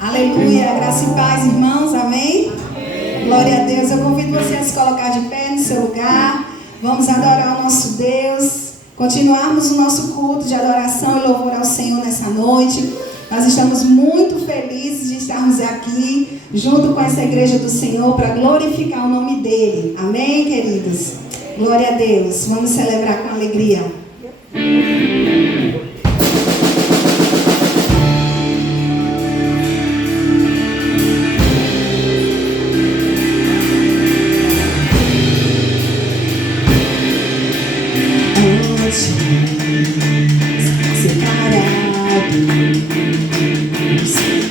Aleluia, graça e paz, irmãos, amém? Glória a Deus, eu convido você a se colocar de pé no seu lugar. Vamos adorar o nosso Deus, continuarmos o nosso culto de adoração e louvor ao Senhor nessa noite. Nós estamos muito felizes de estarmos aqui, junto com essa igreja do Senhor, para glorificar o nome dEle, amém, queridos? Glória a Deus, vamos celebrar com alegria.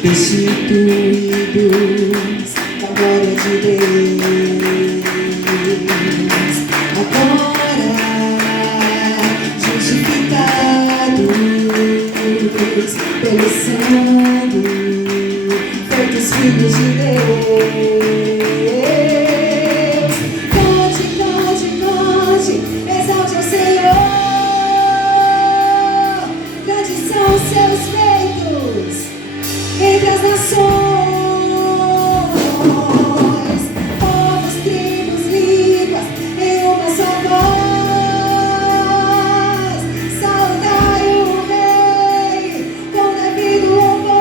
Destituídos da glória de Deus, agora justificados pelo sangue, feitos filhos de Deus. Cante, cante, cante, exalte ao Senhor, grandes são os seus feitos entre as nações, povos, tribos, línguas, em uma só voz, saudai o Rei com devido louvor.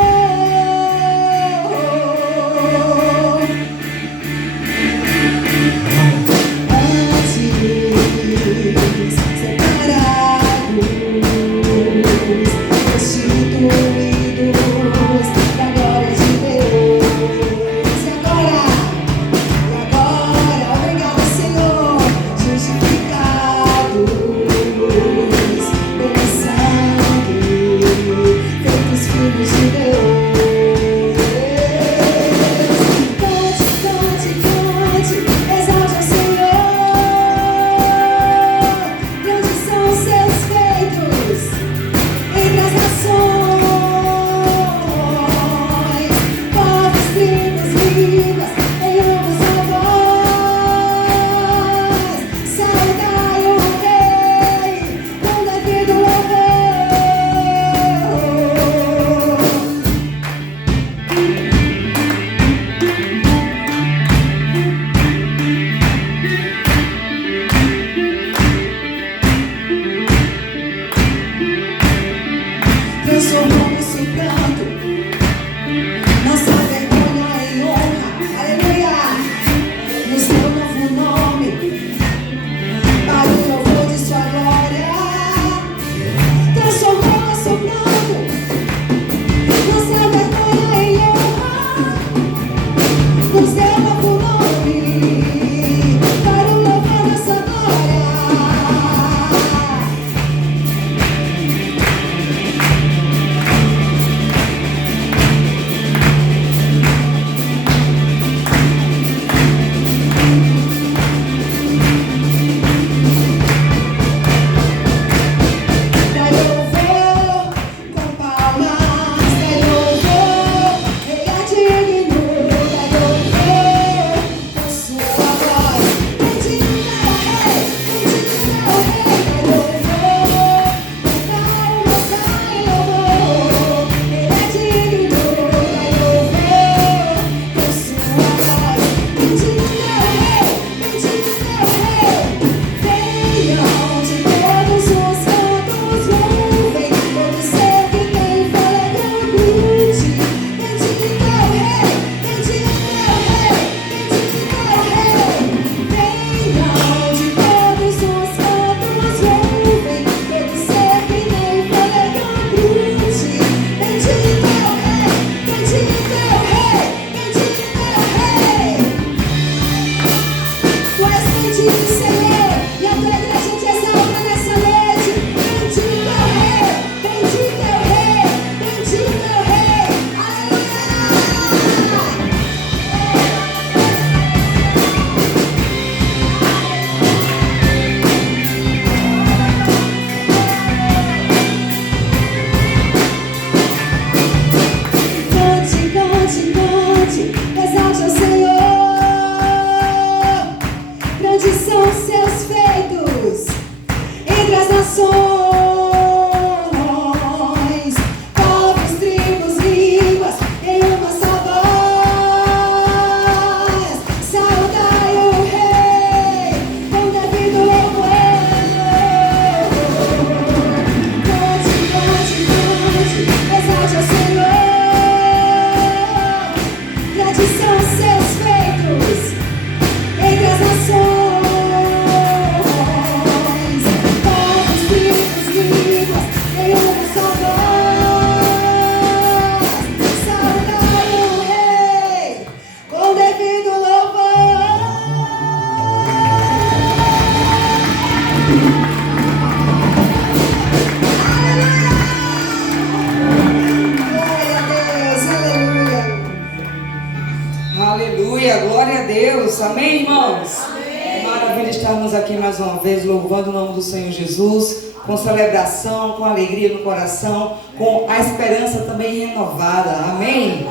Aleluia, glória a Deus, amém, irmãos? Amém. É maravilha estarmos aqui mais uma vez louvando o nome do Senhor Jesus, com celebração, com alegria no coração, com a esperança também renovada, amém?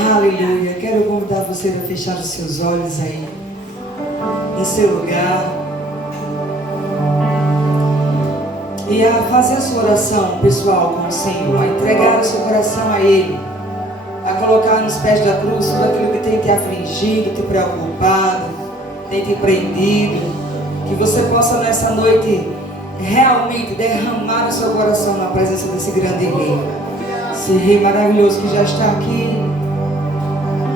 Amém. Aleluia, quero convidar você a fechar os seus olhos aí, no seu lugar, e a fazer a sua oração pessoal com o Senhor, a entregar o seu coração a Ele, a colocar nos pés da cruz tudo aquilo que tem te afligido, te preocupado, tem te prendido, que você possa nessa noite realmente derramar o seu coração na presença desse grande Rei, esse Rei maravilhoso que já está aqui,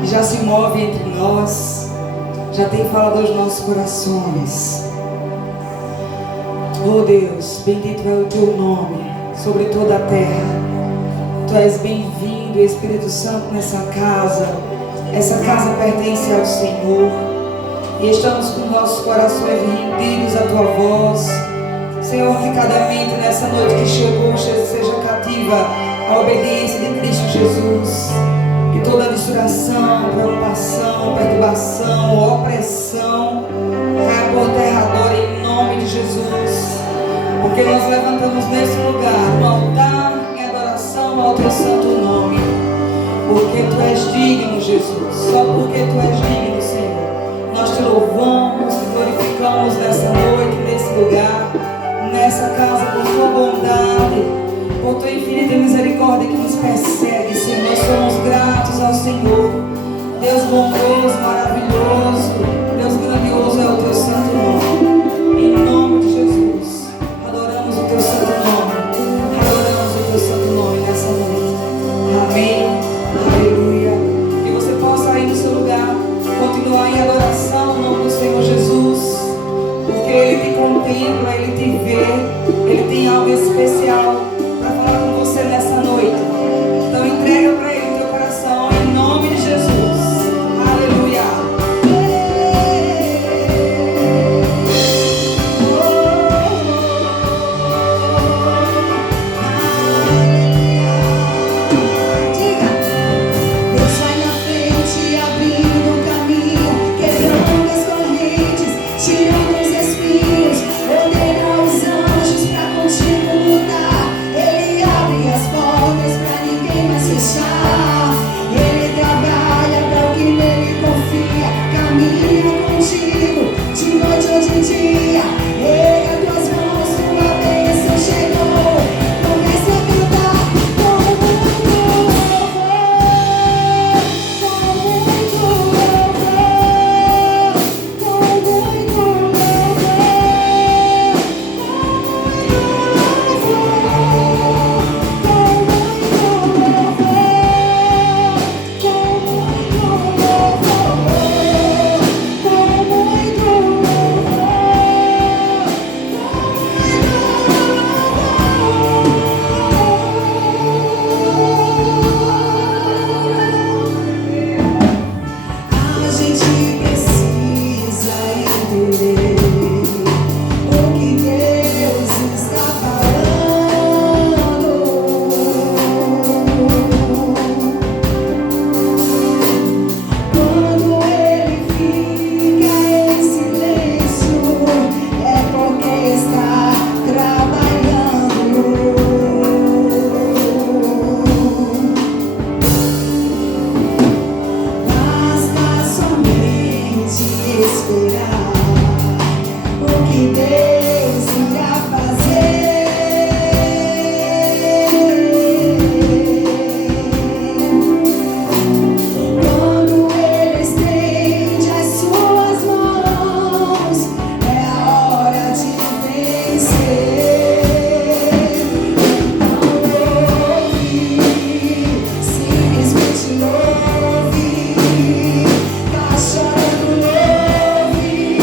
que já se move entre nós, já tem falado aos nossos corações. Oh Deus, bendito é o teu nome sobre toda a terra. Tu és bem-vindo, Espírito Santo, nessa casa. Essa casa pertence ao Senhor. E estamos com nossos corações rendidos à tua voz. Senhor, que cada mente nessa noite que chegou seja cativa à obediência de Cristo Jesus. Que toda distração, preocupação, perturbação, opressão caia por terra agora em nome de Jesus. Porque nós levantamos nesse lugar um altar em adoração ao teu santo nome. Porque tu és digno, Jesus. Só porque tu és digno, Senhor. Nós te louvamos, te glorificamos nessa noite, nesse lugar, nessa casa, por tua bondade, por tua infinita misericórdia que nos persegue, Senhor. Nós somos gratos ao Senhor. Deus bondoso, maravilhoso, Deus grandioso é o teu santo nome. Em nome de Jesus, adoramos o teu santo nome. Adoramos o teu santo nome nessa noite. Amém. Aleluia. Que você possa aí no seu lugar continuar em adoração ao nome do Senhor Jesus. Porque Ele te contempla, Ele te vê, Ele tem algo especial para falar com você nessa noite. Então entrega para Ele o teu coração em nome de Jesus. Aleluia. Deus vai na frente, abrindo o caminho, quebrando as correntes, tirando os espinhos, ordena os anjos pra contigo lutar. Ele abre as portas pra ninguém mais fechar. Ele trabalha pra o que nele confia, caminha contigo, de noite ou de dia. Erga tuas mãos, tua bênção chegou. Comece a cantar com muito louvor, com muito louvor, com muito a gente precisa entender o que Deus está falando. Quando Ele fica em silêncio, é porque está trabalhando. Basta somente esperar o que Deus irá fazer. Quando Ele estende as suas mãos, é a hora de vencer. Não ouve, simplesmente ouve. Tá chorando, ouve.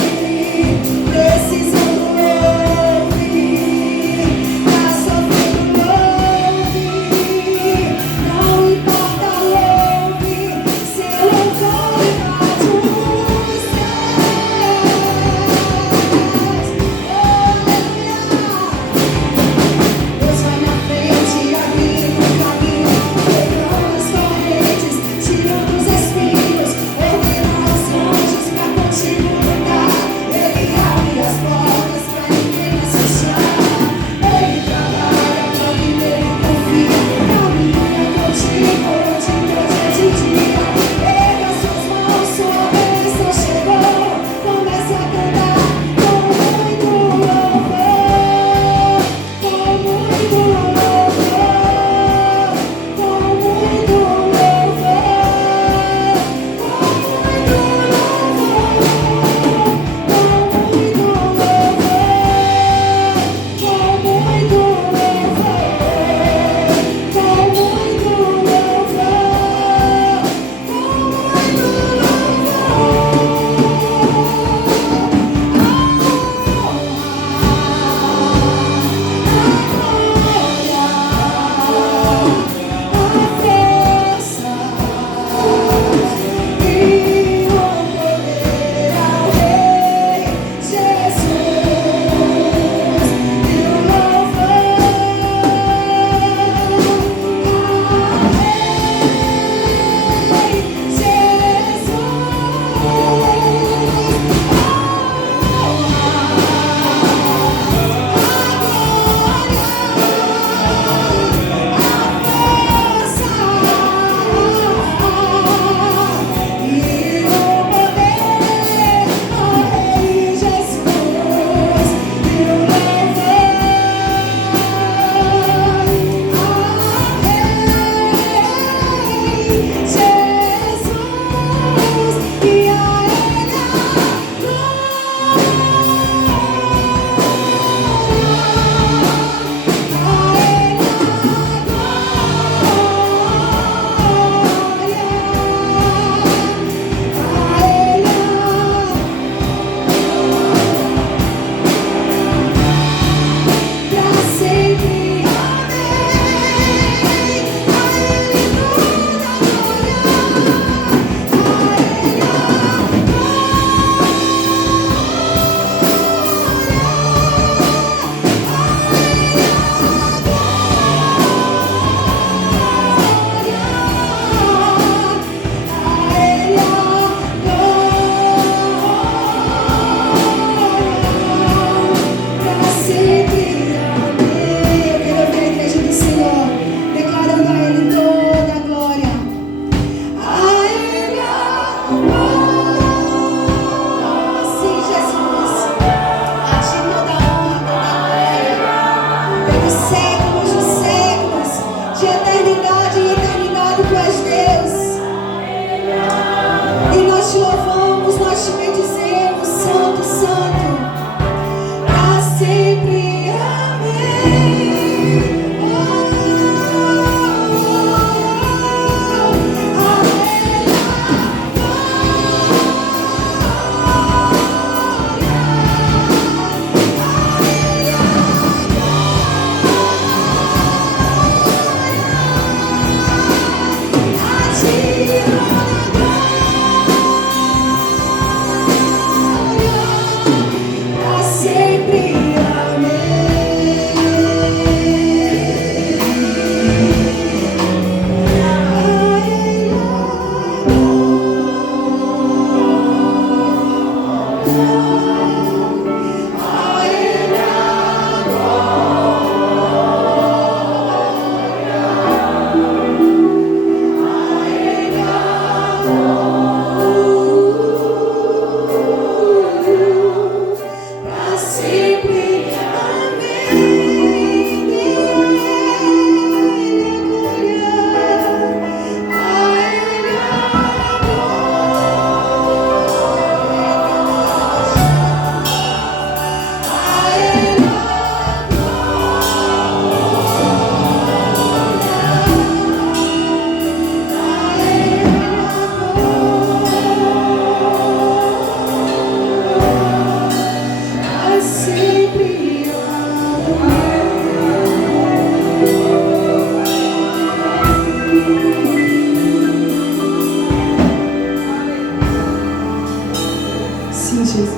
Sim, Jesus.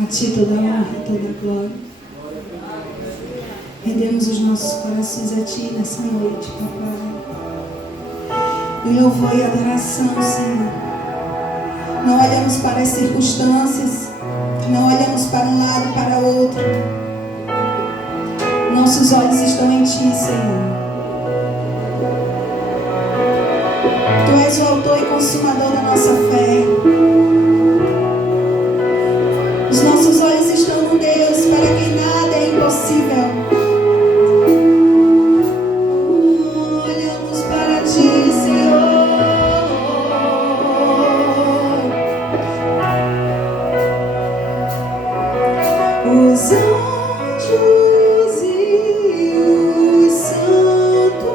A Ti toda a honra e toda a glória. Rendemos os nossos corações a Ti nessa noite, papai. Em louvor e adoração, Senhor. Não olhamos para as circunstâncias, não olhamos para um lado, para outro. Nossos olhos estão em Ti, Senhor. Tu és o autor e consumador da nossa fé. Os nossos olhos estão no Deus, para quem nada é impossível. Olhamos para Ti, Senhor. Os anjos e os santos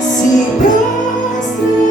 se prostram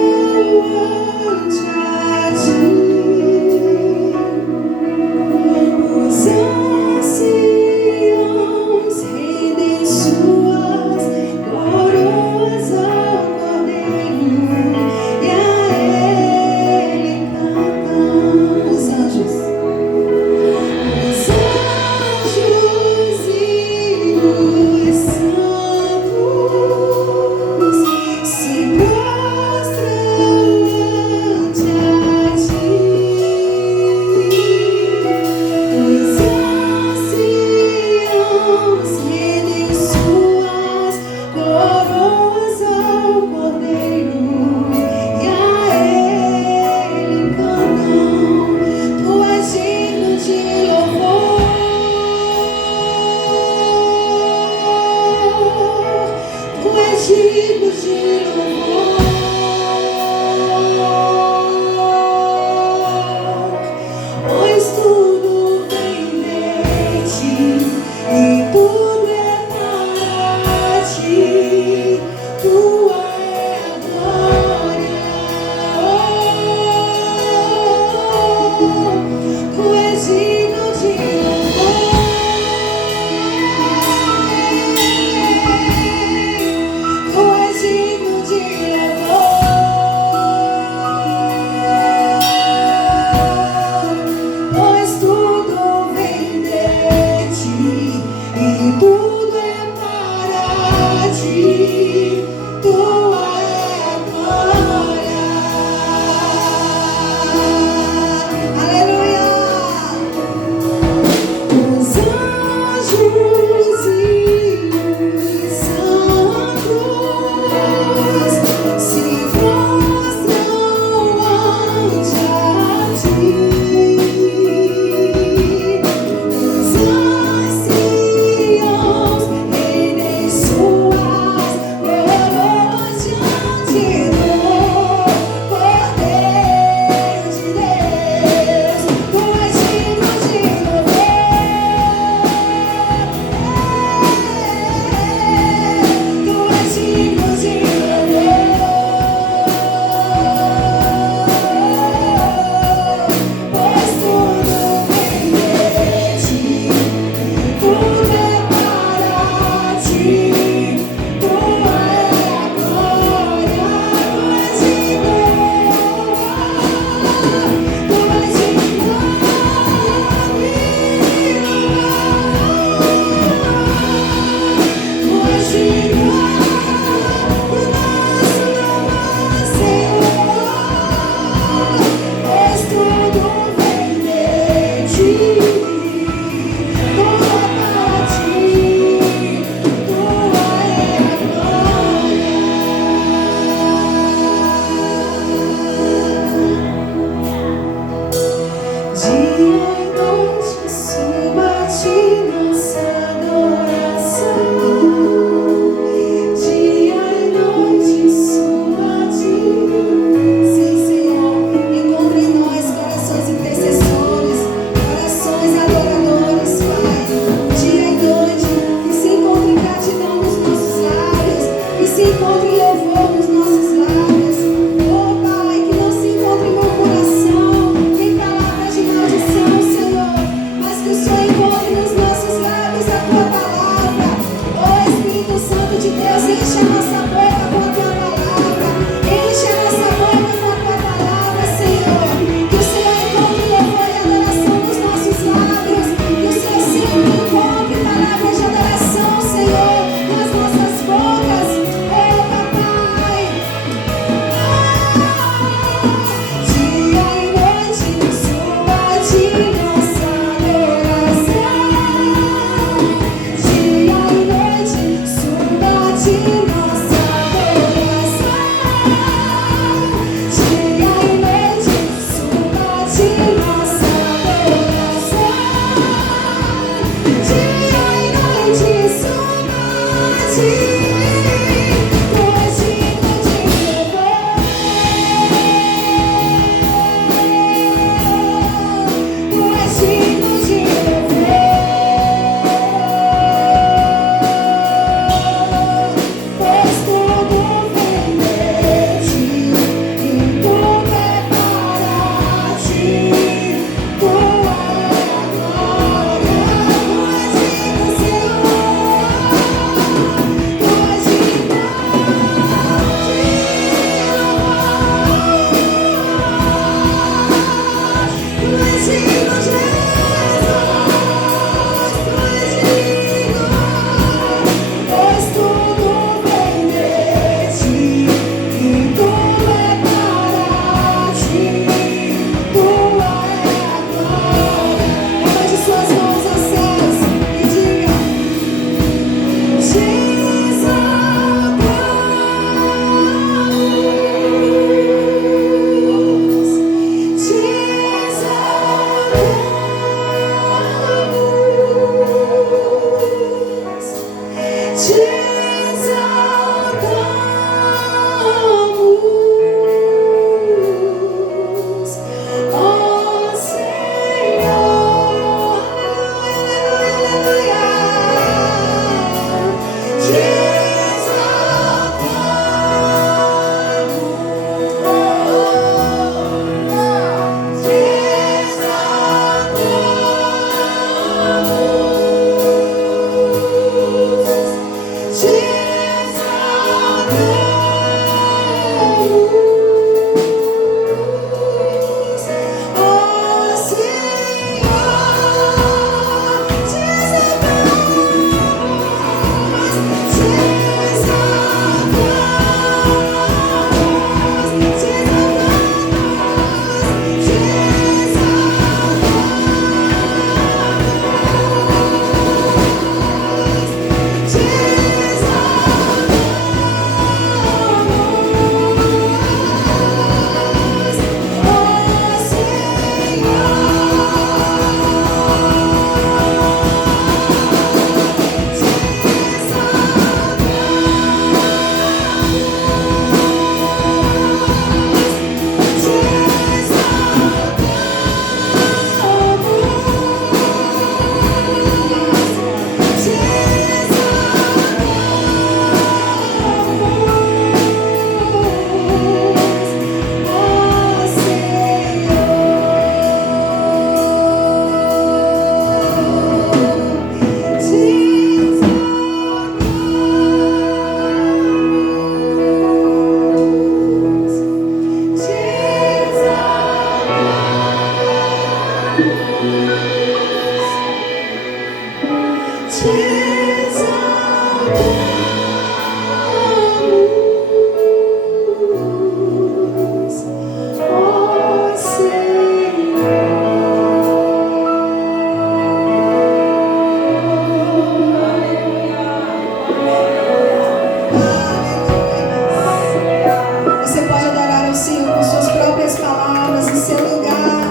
ao Senhor com suas próprias palavras em seu lugar.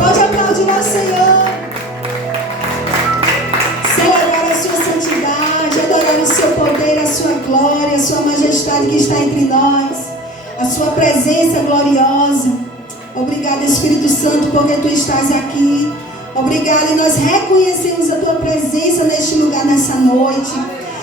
Pode aplaudir ao Senhor. Celebrar a sua santidade, adorar o seu poder, a sua glória, a sua majestade que está entre nós, a sua presença gloriosa. Obrigada, Espírito Santo, porque tu estás aqui. Obrigada, e nós reconhecemos a tua presença neste lugar nessa noite.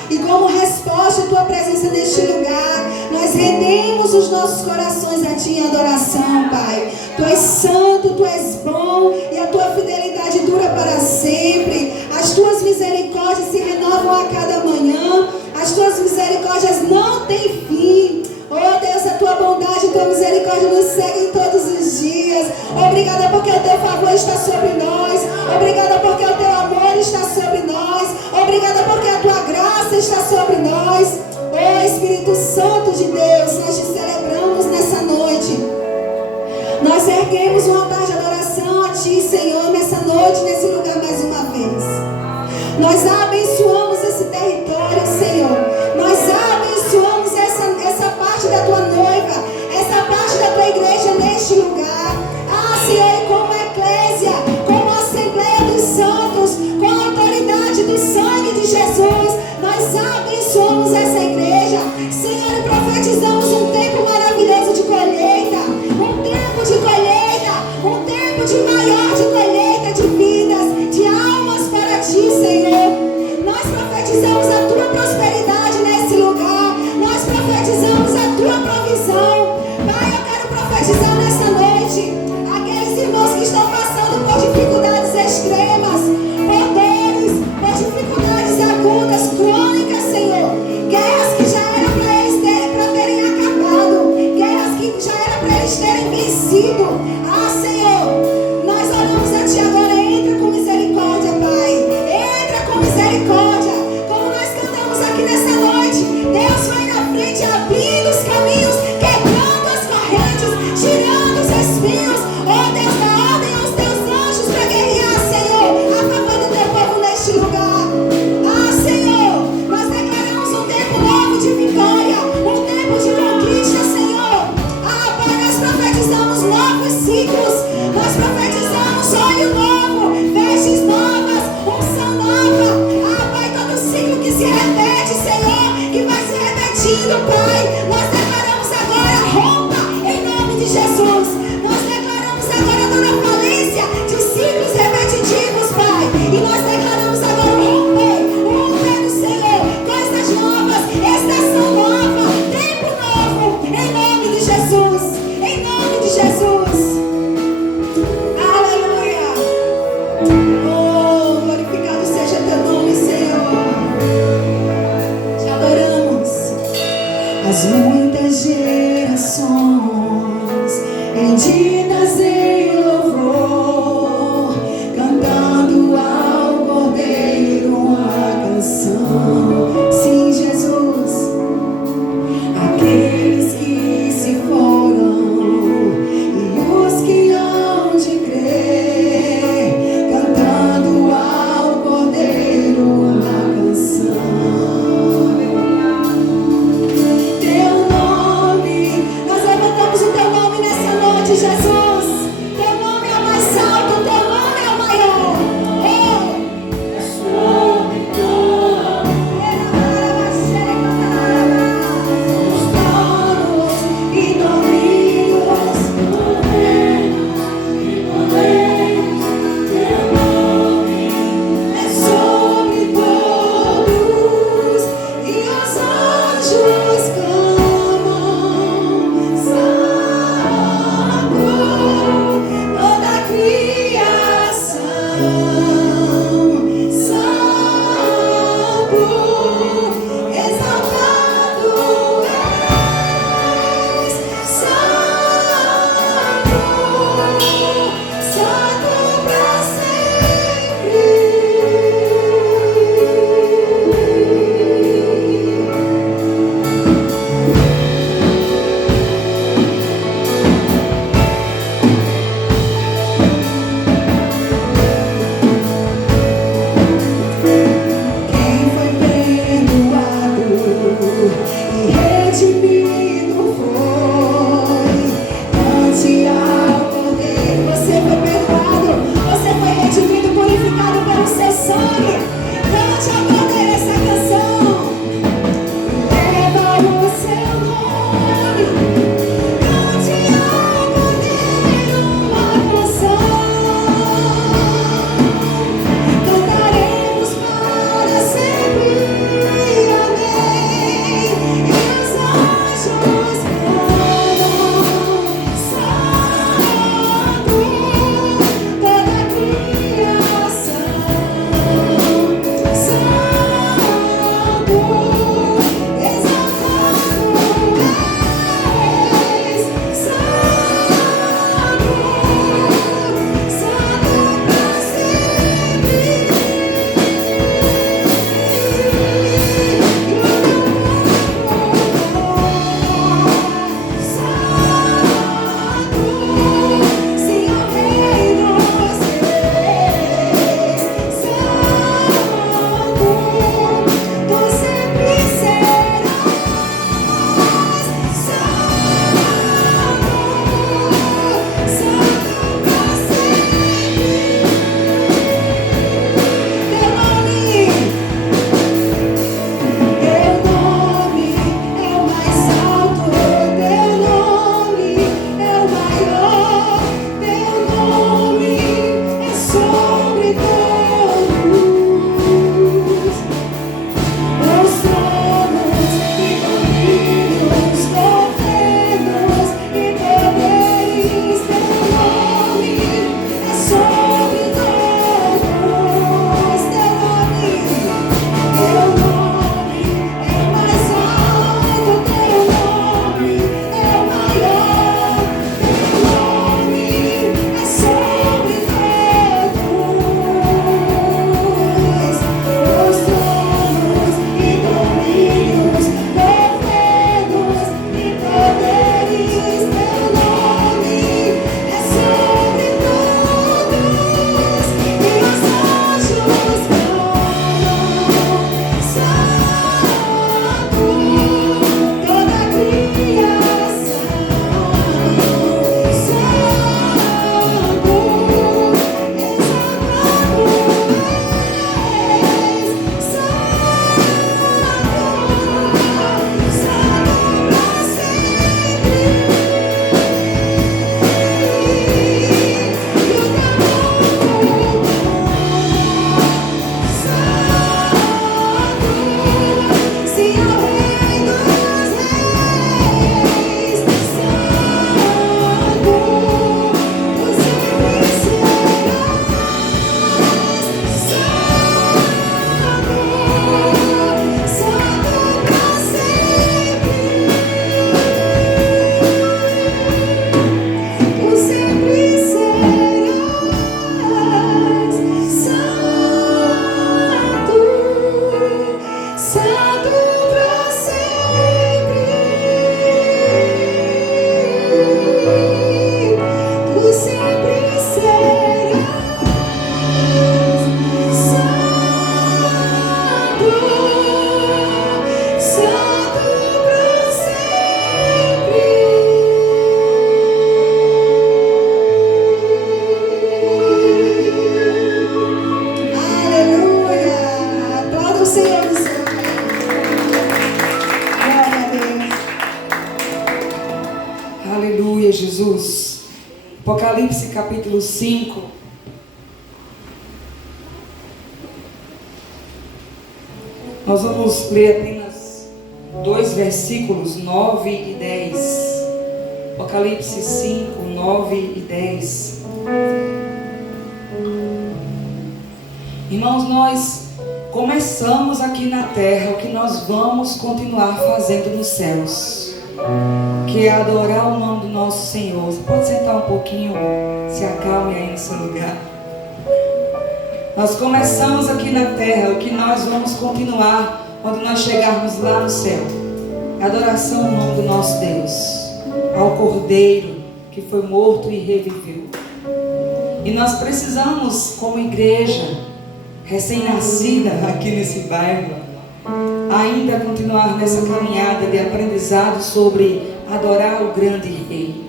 E como resposta à tua presença neste lugar, nós rendemos os nossos corações a ti em adoração, Pai. Tu és santo, tu és bom, e a tua fidelidade dura para sempre. As tuas misericórdias se renovam a cada manhã. As tuas misericórdias não têm fim. Oh Deus, a tua bondade e tua misericórdia nos seguem todos os dias. Obrigada porque o teu favor está sobre nós. Obrigada porque o teu amor está sobre nós. Obrigada porque a tua graça está sobre nós. Oh Espírito Santo de Deus, nós te celebramos nessa noite. Nós erguemos um altar de adoração a ti, Senhor, nessa noite, nesse lugar mais uma vez. Nós abençoamos esse território, Senhor. Nós abençoamos essa parte da tua noiva, essa parte da tua igreja neste lugar. Ah, Senhor, e como eclésia, como Assembleia dos Santos, com a autoridade do sangue de Jesus, nós abençoamos essa igreja. Senhor, e profetizamos um tempo maravilhoso de colheita, um tempo de colheita, um tempo de maior de colheita de vidas, de almas para ti, Senhor. Nós profetizamos a tua prosperidade nesse lugar. Nós profetizamos a tua provisão. Pai, eu quero profetizar nessa noite aqueles irmãos que estão passando por dificuldades extremas, por dores, por dificuldades agudas, crônicas, Senhor. Guerras que já eram para eles terem acabado, guerras que já eram para eles terem vencido. Ah, Senhor, nós oramos a ti agora. Entra com misericórdia, Pai. Entra com misericórdia. Como nós cantamos aqui nessa noite, Deus vai na frente, abrindo os caminhos, quebrando as correntes, tirando os espinhos. Oh Deus, dá ordem aos teus anjos para guerrear, Senhor, a favor do teu povo neste lugar. Ah, Senhor, nós declaramos um tempo novo de vitória, um tempo de conquista, Senhor. Ah, Pai, nós profetizamos novos ciclos, nós profetizamos óleo novo, vestes novas, unção nova. Ah, Pai, todo ciclo que se repete, Senhor, que vai se repetindo, Pai, nós declaramos agora rompa em nome de Jesus. Nós declaramos agora toda falência de ciclos repetitivos, Pai, e nós declaramos agora o romper do Senhor, coisas novas, estação nova, tempo novo, em nome de Jesus, em nome de Jesus. Aleluia. Oh, glorificado seja teu nome, Senhor. Te adoramos. As muitas gerações rendidas em louvor, cantando ao Cordeiro uma canção. Sim, Jesus. Aqueles que se foram e os que hão de crer, cantando ao Cordeiro uma canção. Teu nome, nós levantamos o teu nome nessa noite, Jesus. Teu nome é o mais alto, teu nome é o maior. Os tronos e domínios, teu nome é sobre todos, e os anjos clamam, Santo. Jesus. Apocalipse capítulo 5. Nós vamos ler apenas 2 versículos, 9 e 10. Apocalipse 5, 9 e 10. Irmãos, nós começamos aqui na terra o que nós vamos continuar fazendo nos céus, que é adorar o nome do nosso Senhor. Você pode sentar um pouquinho, se acalme aí no seu lugar. Nós começamos aqui na terra o que nós vamos continuar quando nós chegarmos lá no céu: adoração ao nome do nosso Deus, ao Cordeiro que foi morto e reviveu. E nós precisamos, como igreja recém-nascida aqui nesse bairro, ainda continuar nessa caminhada de aprendizado sobre adorar o grande Rei,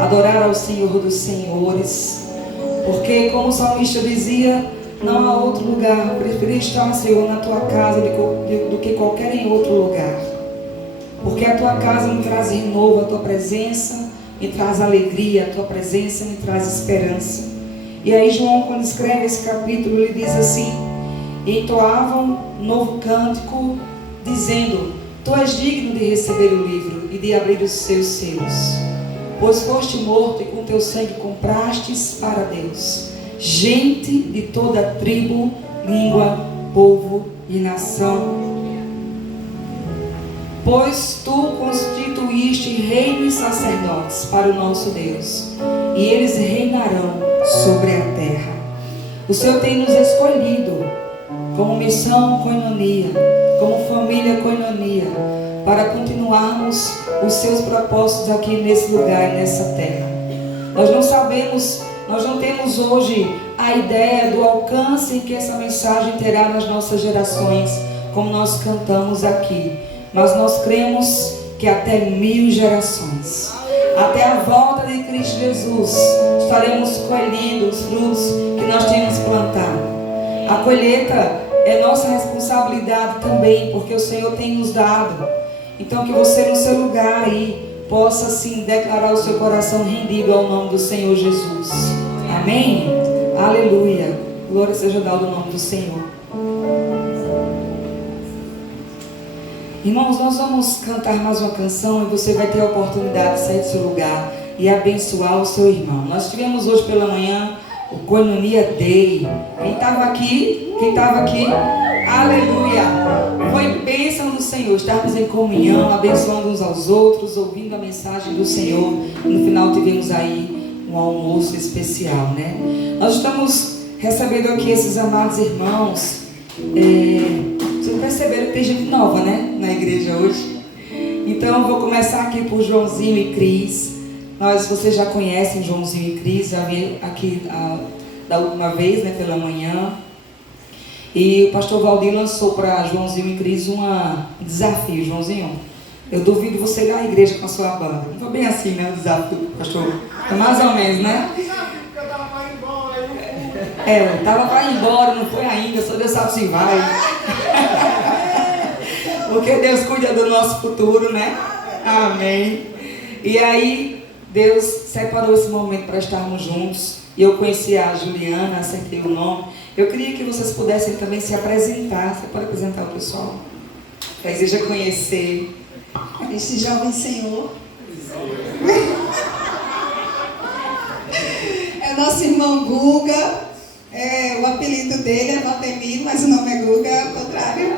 adorar ao Senhor dos Senhores, porque, como o salmista dizia, não há outro lugar, prefiro estar, Senhor, na tua casa do que qualquer em outro lugar, porque a tua casa me traz renovo, a tua presença me traz alegria, a tua presença me traz esperança. E aí João, quando escreve esse capítulo, ele diz assim: entoavam um novo cântico, dizendo: tu és digno de receber o livro e de abrir os seus selos, pois foste morto e com teu sangue comprastes para Deus gente de toda tribo, língua, povo e nação. Pois tu constituíste reino e sacerdotes para o nosso Deus, e eles reinarão sobre a terra. O Senhor tem nos escolhido como missão koinonia, como família koinonia, para continuarmos os seus propósitos aqui nesse lugar e nessa terra. Nós não sabemos, nós não temos hoje a ideia do alcance que essa mensagem terá nas nossas gerações, como nós cantamos aqui. Mas nós cremos que até 1000 gerações, até a volta de Cristo Jesus, estaremos colhendo os frutos que nós temos plantado. A colheita é nossa responsabilidade também, porque o Senhor tem nos dado. Então que você no seu lugar aí possa sim declarar o seu coração rendido ao nome do Senhor Jesus. Amém? Aleluia. Glória seja dada ao nome do Senhor. Irmãos, nós vamos cantar mais uma canção e você vai ter a oportunidade de sair do seu lugar e abençoar o seu irmão. Nós tivemos hoje pela manhã o Koinonia Day. Quem estava aqui? Aleluia! Foi bênção do Senhor. Estarmos em comunhão, abençoando uns aos outros, ouvindo a mensagem do Senhor. E no final tivemos aí um almoço especial, né? Nós estamos recebendo aqui esses amados irmãos. Vocês perceberam que tem gente nova, né? Na igreja hoje. Então eu vou começar aqui por Joãozinho e Cris. Vocês já conhecem Joãozinho e Cris, já vieram aqui da última vez, né? Pela manhã. E o pastor Valdir lançou para Joãozinho e Cris um desafio. Joãozinho, eu duvido você ir à igreja com a sua banda. Não foi bem assim, né? O desafio, pastor. É mais ou menos, né? Estava para ir embora, não foi ainda, só Deus sabe se vai. Porque Deus cuida do nosso futuro, né? Amém. E aí, Deus separou esse momento para estarmos juntos. E eu conheci a Juliana, acertei o nome. Eu queria que vocês pudessem também se apresentar. Você pode apresentar o pessoal? Para a igreja conhecer este jovem senhor. É nosso irmão Guga. O apelido dele é Valtemiro, mas o nome é Guga, ao contrário.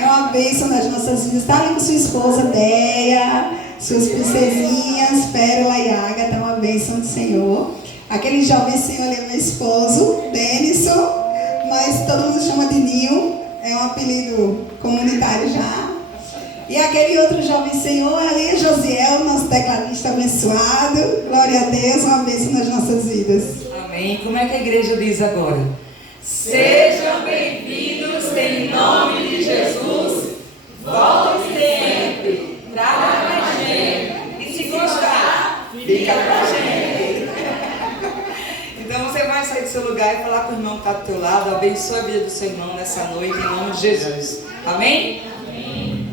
É uma bênção nas nossas vidas. Está ali com sua esposa, Deia, suas princesinhas, Pérola e Ágata, uma bênção do Senhor. Aquele jovem senhor ali é meu esposo, Denison, mas todo mundo chama de Ninho, é um apelido comunitário já. E aquele outro jovem senhor ali é Josiel, nosso tecladista abençoado. Glória a Deus, uma bênção nas nossas vidas. Amém. Como é que a igreja diz agora? Sejam bem-vindos em nome de Jesus. Volte sempre. Traga pra gente. E se gostar, fica pra gente. Então você vai sair do seu lugar e falar com o irmão que está do teu lado. Abençoe a vida do seu irmão nessa noite em nome de Jesus. Amém? Amém.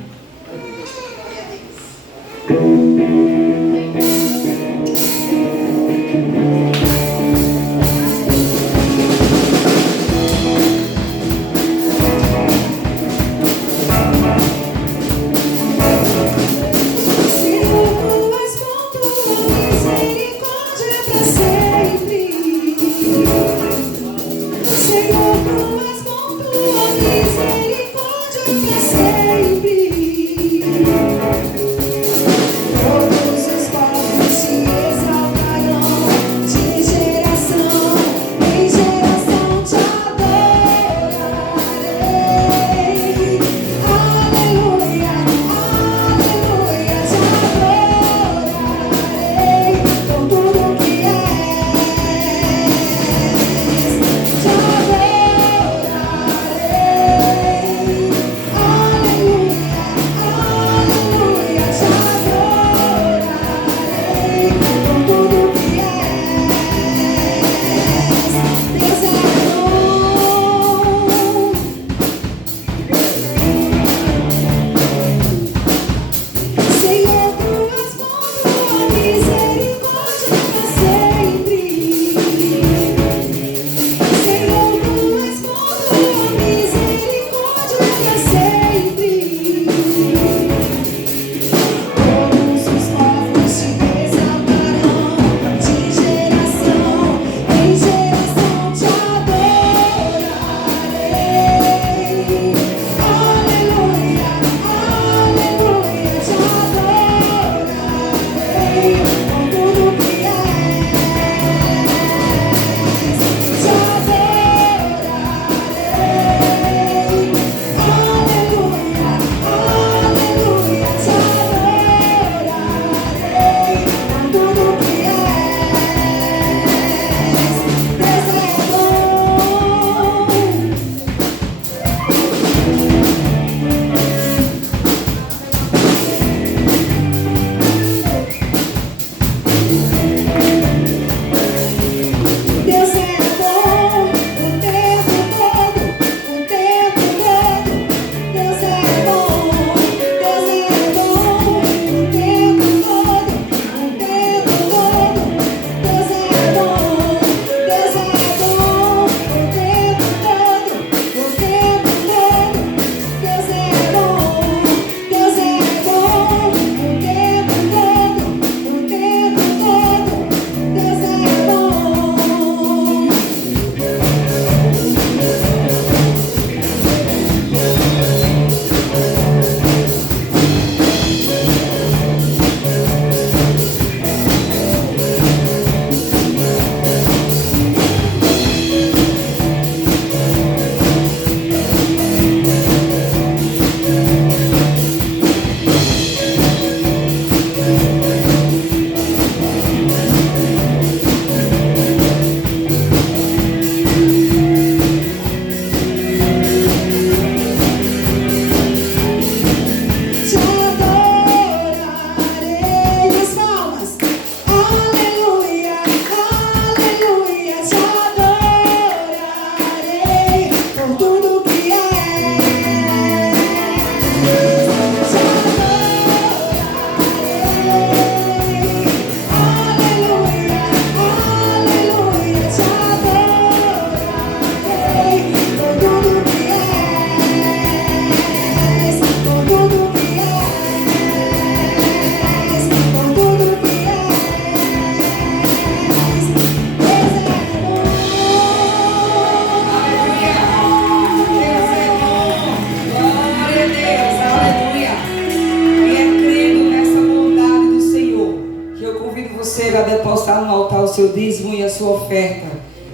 botar o seu dízimo e a sua oferta.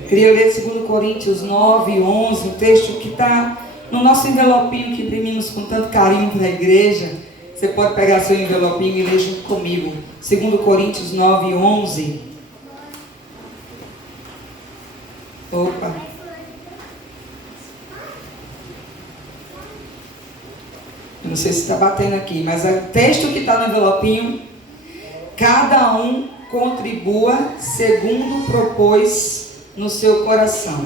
Queria ler 2 Coríntios 9, 11, o texto que está no nosso envelopinho que imprimimos com tanto carinho para a igreja. Você pode pegar seu envelopinho e ler junto comigo. 2 Coríntios 9, 11. Opa! Eu não sei se está batendo aqui, mas o texto que está no envelopinho: cada um contribua segundo propôs no seu coração,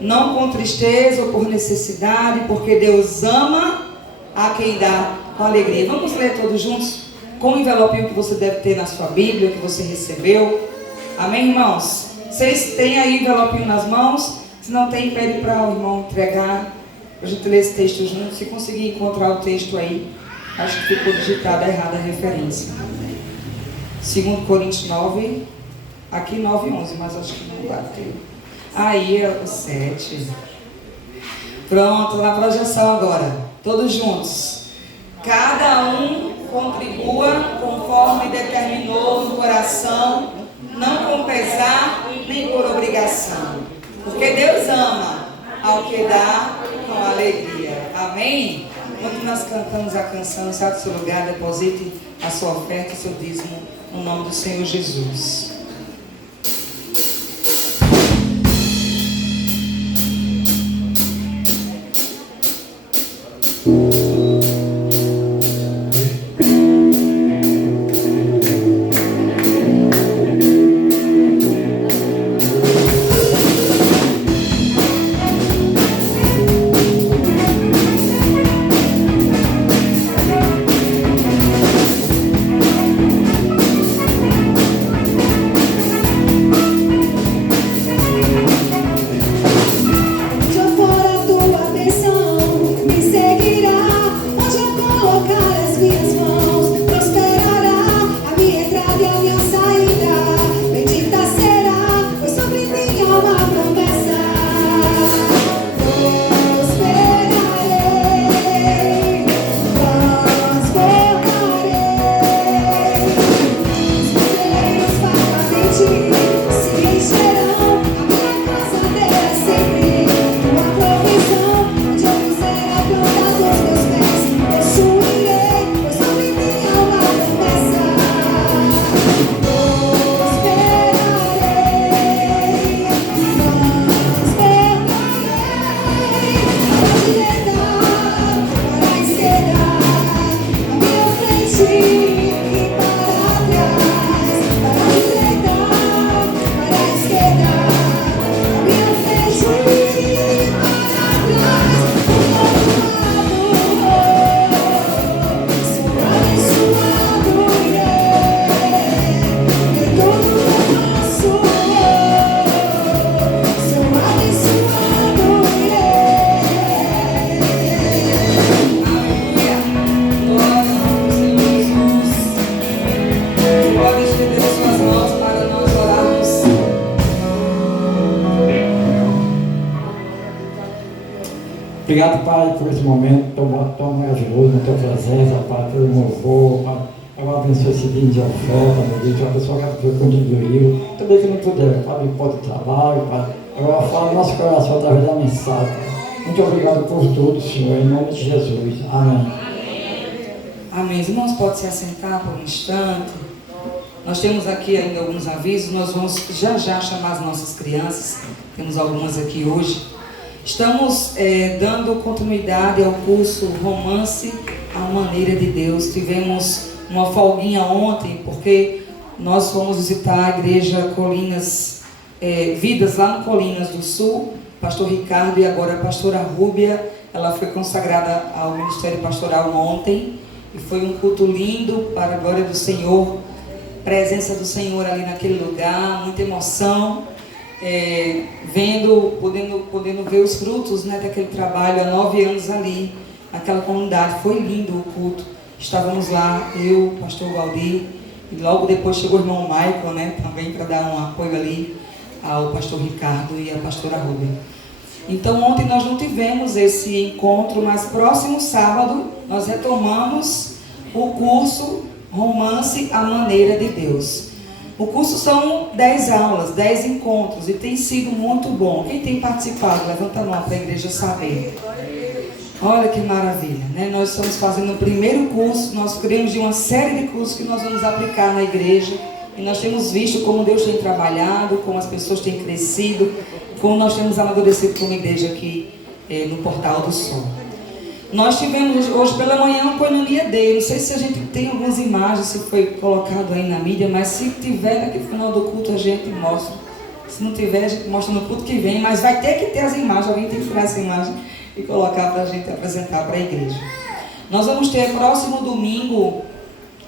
não com tristeza ou por necessidade, porque Deus ama a quem dá com alegria. Vamos ler todos juntos com o envelopinho que você deve ter na sua Bíblia, que você recebeu. Amém, irmãos? Vocês têm aí o envelopinho nas mãos? Se não tem, pede para o irmão entregar. A gente lê esse texto junto. Se conseguir encontrar o texto aí, acho que ficou digitada errada a referência. 2 Coríntios 9, aqui 9 e 11, mas acho que não bateu. Aí é o 7. Pronto, na projeção agora. Todos juntos. Cada um contribua conforme determinou no coração, não com pesar nem por obrigação. Porque Deus ama ao que dá com alegria. Amém? Quando nós cantamos a canção, sabe do seu lugar, deposite a sua oferta e seu dízimo no nome do Senhor Jesus. Obrigado, Pai, por esse momento tão maravilhoso na Tua presença, Pai, pelo louvor, Pai. Agora abençoe esse dia de oferta, meu Deus, a pessoa que contribuiu, também que não puder, Pai, pode trabalho, Pai. Agora fala no nosso coração através da mensagem, Pai. Muito obrigado por tudo, Senhor, em nome de Jesus. Amém. Amém. Os irmãos podem se assentar por um instante. Nós temos aqui ainda alguns avisos, nós vamos já chamar as nossas crianças, temos algumas aqui hoje. Estamos dando continuidade ao curso Romance à Maneira de Deus. Tivemos uma folguinha ontem, porque nós fomos visitar a igreja Colinas, Vidas, lá no Colinas do Sul, pastor Ricardo e agora a pastora Rúbia. Ela foi consagrada ao Ministério Pastoral ontem, e foi um culto lindo para a glória do Senhor, presença do Senhor ali naquele lugar, muita emoção. Podendo ver os frutos, né, daquele trabalho há 9 anos ali, naquela comunidade. Foi lindo o culto. Estávamos lá, eu, o pastor Valdir, e logo depois chegou o irmão Michael, né, também para dar um apoio ali ao pastor Ricardo e à pastora Rubem. Então ontem nós não tivemos esse encontro, mas próximo sábado nós retomamos o curso Romance à Maneira de Deus. O curso são 10 aulas, 10 encontros, e tem sido muito bom. Quem tem participado, levanta a mão para a igreja saber. Olha que maravilha, né? Nós estamos fazendo o primeiro curso, nós criamos de uma série de cursos que nós vamos aplicar na igreja, e nós temos visto como Deus tem trabalhado, como as pessoas têm crescido, como nós temos amadurecido como igreja aqui no Portal do Sol. Nós tivemos hoje pela manhã um Koinonia Day. Não sei se a gente tem algumas imagens, se foi colocado aí na mídia, mas se tiver aqui no final do culto a gente mostra. Se não tiver, a gente mostra no culto que vem, mas vai ter que ter as imagens, alguém tem que tirar essa imagem e colocar para a gente apresentar para a igreja. Nós vamos ter próximo domingo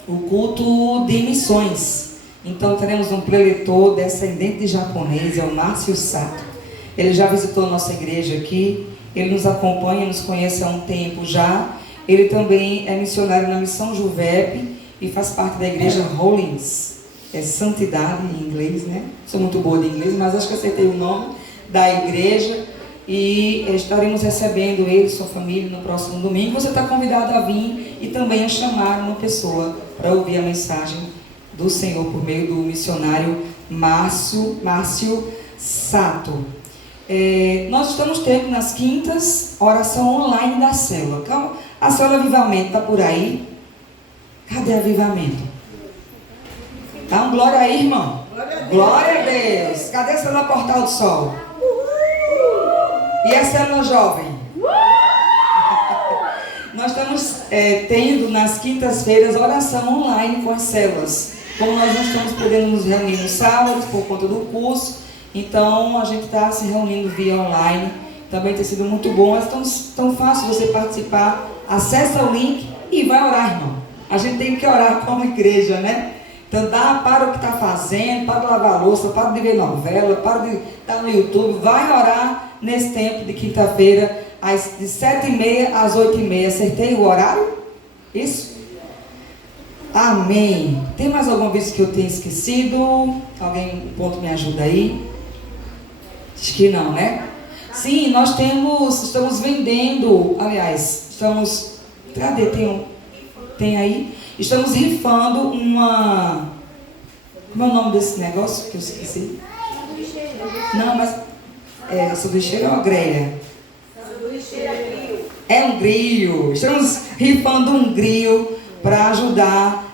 o culto de missões. Então teremos um preletor descendente de japonês, é o Márcio Sato. Ele já visitou a nossa igreja aqui. Ele nos acompanha, nos conhece há um tempo já. Ele também é missionário na Missão Juvep e faz parte da igreja Holiness. É santidade em inglês, né? Sou muito boa de inglês, mas acho que acertei o nome da igreja. E estaremos recebendo ele e sua família no próximo domingo. Você está convidado a vir e também a chamar uma pessoa para ouvir a mensagem do Senhor por meio do missionário Márcio Sato. Nós estamos tendo nas quintas oração online da célula. A célula Avivamento está por aí? Cadê Avivamento? Dá um glória aí, irmão. Glória a Deus. Cadê a célula Portal do Sol? E a célula jovem? Nós estamos tendo nas quintas-feiras oração online com as células. Como nós não estamos podendo nos reunir nos sábados por conta do curso, então a gente está se reunindo via online. Também tem sido muito bom. É tão fácil você participar. Acessa o link e vai orar, irmão. A gente tem que orar como igreja, né? Então para o que está fazendo, para de lavar a louça, para de ver novela, para de estar no YouTube. Vai orar nesse tempo de quinta-feira, de 7h30 às 8h30. Acertei o horário? Isso? Amém. Tem mais alguma vez que eu tenha esquecido? Alguém, um ponto, me ajuda aí? Acho que não, né? Sim, nós estamos vendendo, aliás, cadê? Tem aí? Estamos rifando uma... Como é o nome desse negócio que eu esqueci? Não, mas... sanduicheira ou uma grelha? É um grill. Estamos rifando um grill para ajudar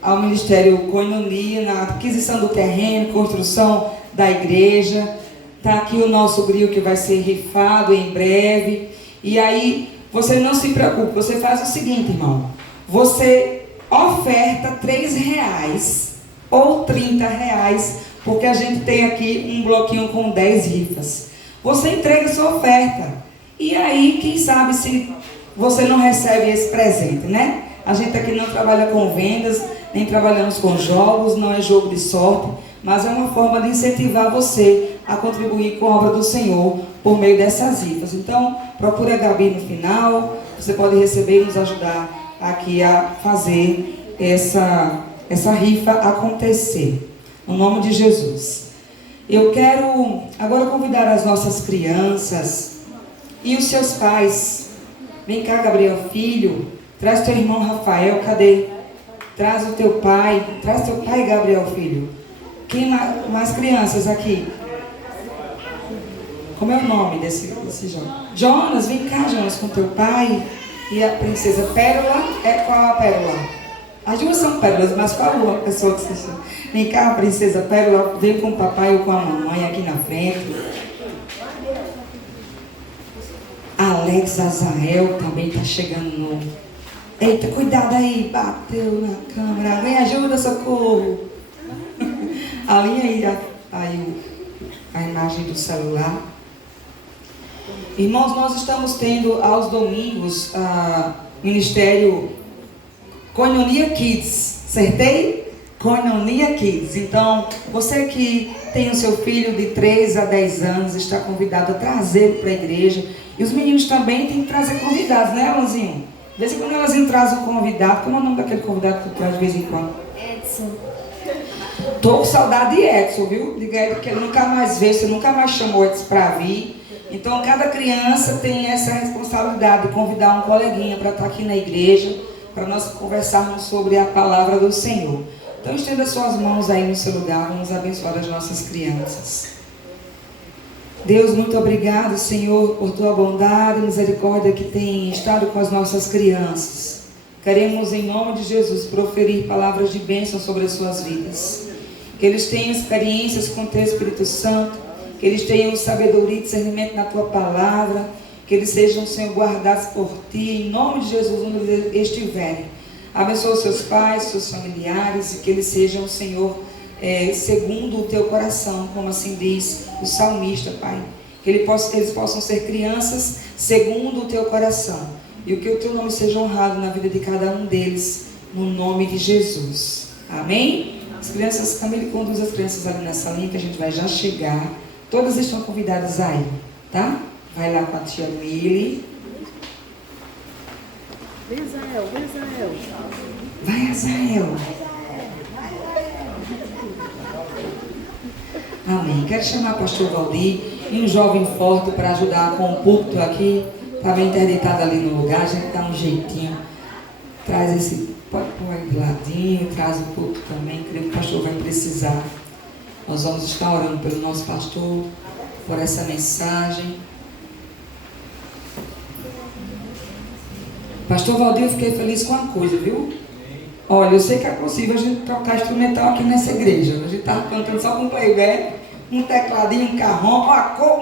ao Ministério Koinonia na aquisição do terreno, construção da igreja. Está aqui o nosso grill que vai ser rifado em breve. E aí, você não se preocupe, você faz o seguinte, irmão. Você oferta R$3 ou R$30, porque a gente tem aqui um bloquinho com 10 rifas. Você entrega sua oferta. E aí, quem sabe se você não recebe esse presente, né? A gente aqui não trabalha com vendas, nem trabalhamos com jogos, não é jogo de sorte, mas é uma forma de incentivar você a contribuir com a obra do Senhor por meio dessas rifas. Então, procure a Gabi no final, você pode receber e nos ajudar aqui a fazer essa rifa acontecer. No nome de Jesus. Eu quero agora convidar as nossas crianças e os seus pais. Vem cá, Gabriel, filho. Traz teu irmão Rafael, cadê? Traz o teu pai, Gabriel, filho. Quem mais crianças aqui? Como é o nome desse Jonas? Jonas, vem cá, Jonas, com teu pai. E a princesa Pérola, qual a Pérola? As duas são pérolas, mas qual a pessoa que se chama? Vem cá, a princesa Pérola, vem com o papai ou com a mamãe aqui na frente. Alex Azael também está chegando no... Eita, cuidado aí, bateu na câmera. Vem, ajuda, socorro. Alinha aí a imagem do celular. Irmãos, nós estamos tendo aos domingos Ministério Koinonia Kids. Acertei? Koinonia Kids. Então, você que tem o seu filho de 3 a 10 anos, está convidado a trazê-lo para a igreja. E os meninos também têm que trazer convidados, né, Alanzinho? De vez em quando elas trazem um convidado. Como é o nome daquele convidado que tu traz de vez em quando? Edson. Tô com saudade de Edson, viu? Liga ele porque ele nunca mais veio, você nunca mais chamou Edson para vir. Então, cada criança tem essa responsabilidade de convidar um coleguinha para estar aqui na igreja, para nós conversarmos sobre a palavra do Senhor. Então estenda suas mãos aí no seu lugar, vamos abençoar as nossas crianças. Deus, muito obrigado, Senhor, por tua bondade e misericórdia que tem estado com as nossas crianças. Queremos, em nome de Jesus, proferir palavras de bênção sobre as suas vidas. Que eles tenham experiências com o teu Espírito Santo, que eles tenham sabedoria e discernimento na tua palavra, que eles sejam, Senhor, guardados por ti, em nome de Jesus, onde eles estiverem. Abençoa os seus pais, seus familiares, e que eles sejam, Senhor, segundo o teu coração, como assim diz o salmista, Pai. Que eles possam ser crianças segundo o teu coração. E que o teu nome seja honrado na vida de cada um deles, no nome de Jesus. Amém? As crianças, Camille, conduz as crianças ali nessa linha, que a gente vai já chegar. Todas estão convidadas a ir, tá? Vai lá com a tia Willy. Vai, Azael. Amém. Quero chamar o pastor Valdir e um jovem forte para ajudar com o púlpito aqui. Está bem interditado ali no lugar. A gente dá um jeitinho. Traz esse, pode pôr aí de ladinho, traz o púlpito também. Creio que o pastor vai precisar. Nós vamos estar orando pelo nosso pastor, por essa mensagem. Pastor Valdir, eu fiquei feliz com uma coisa, viu? Olha, eu sei que é possível a gente trocar instrumental aqui nessa igreja. A gente estava cantando só com um playback, um tecladinho, um carrom,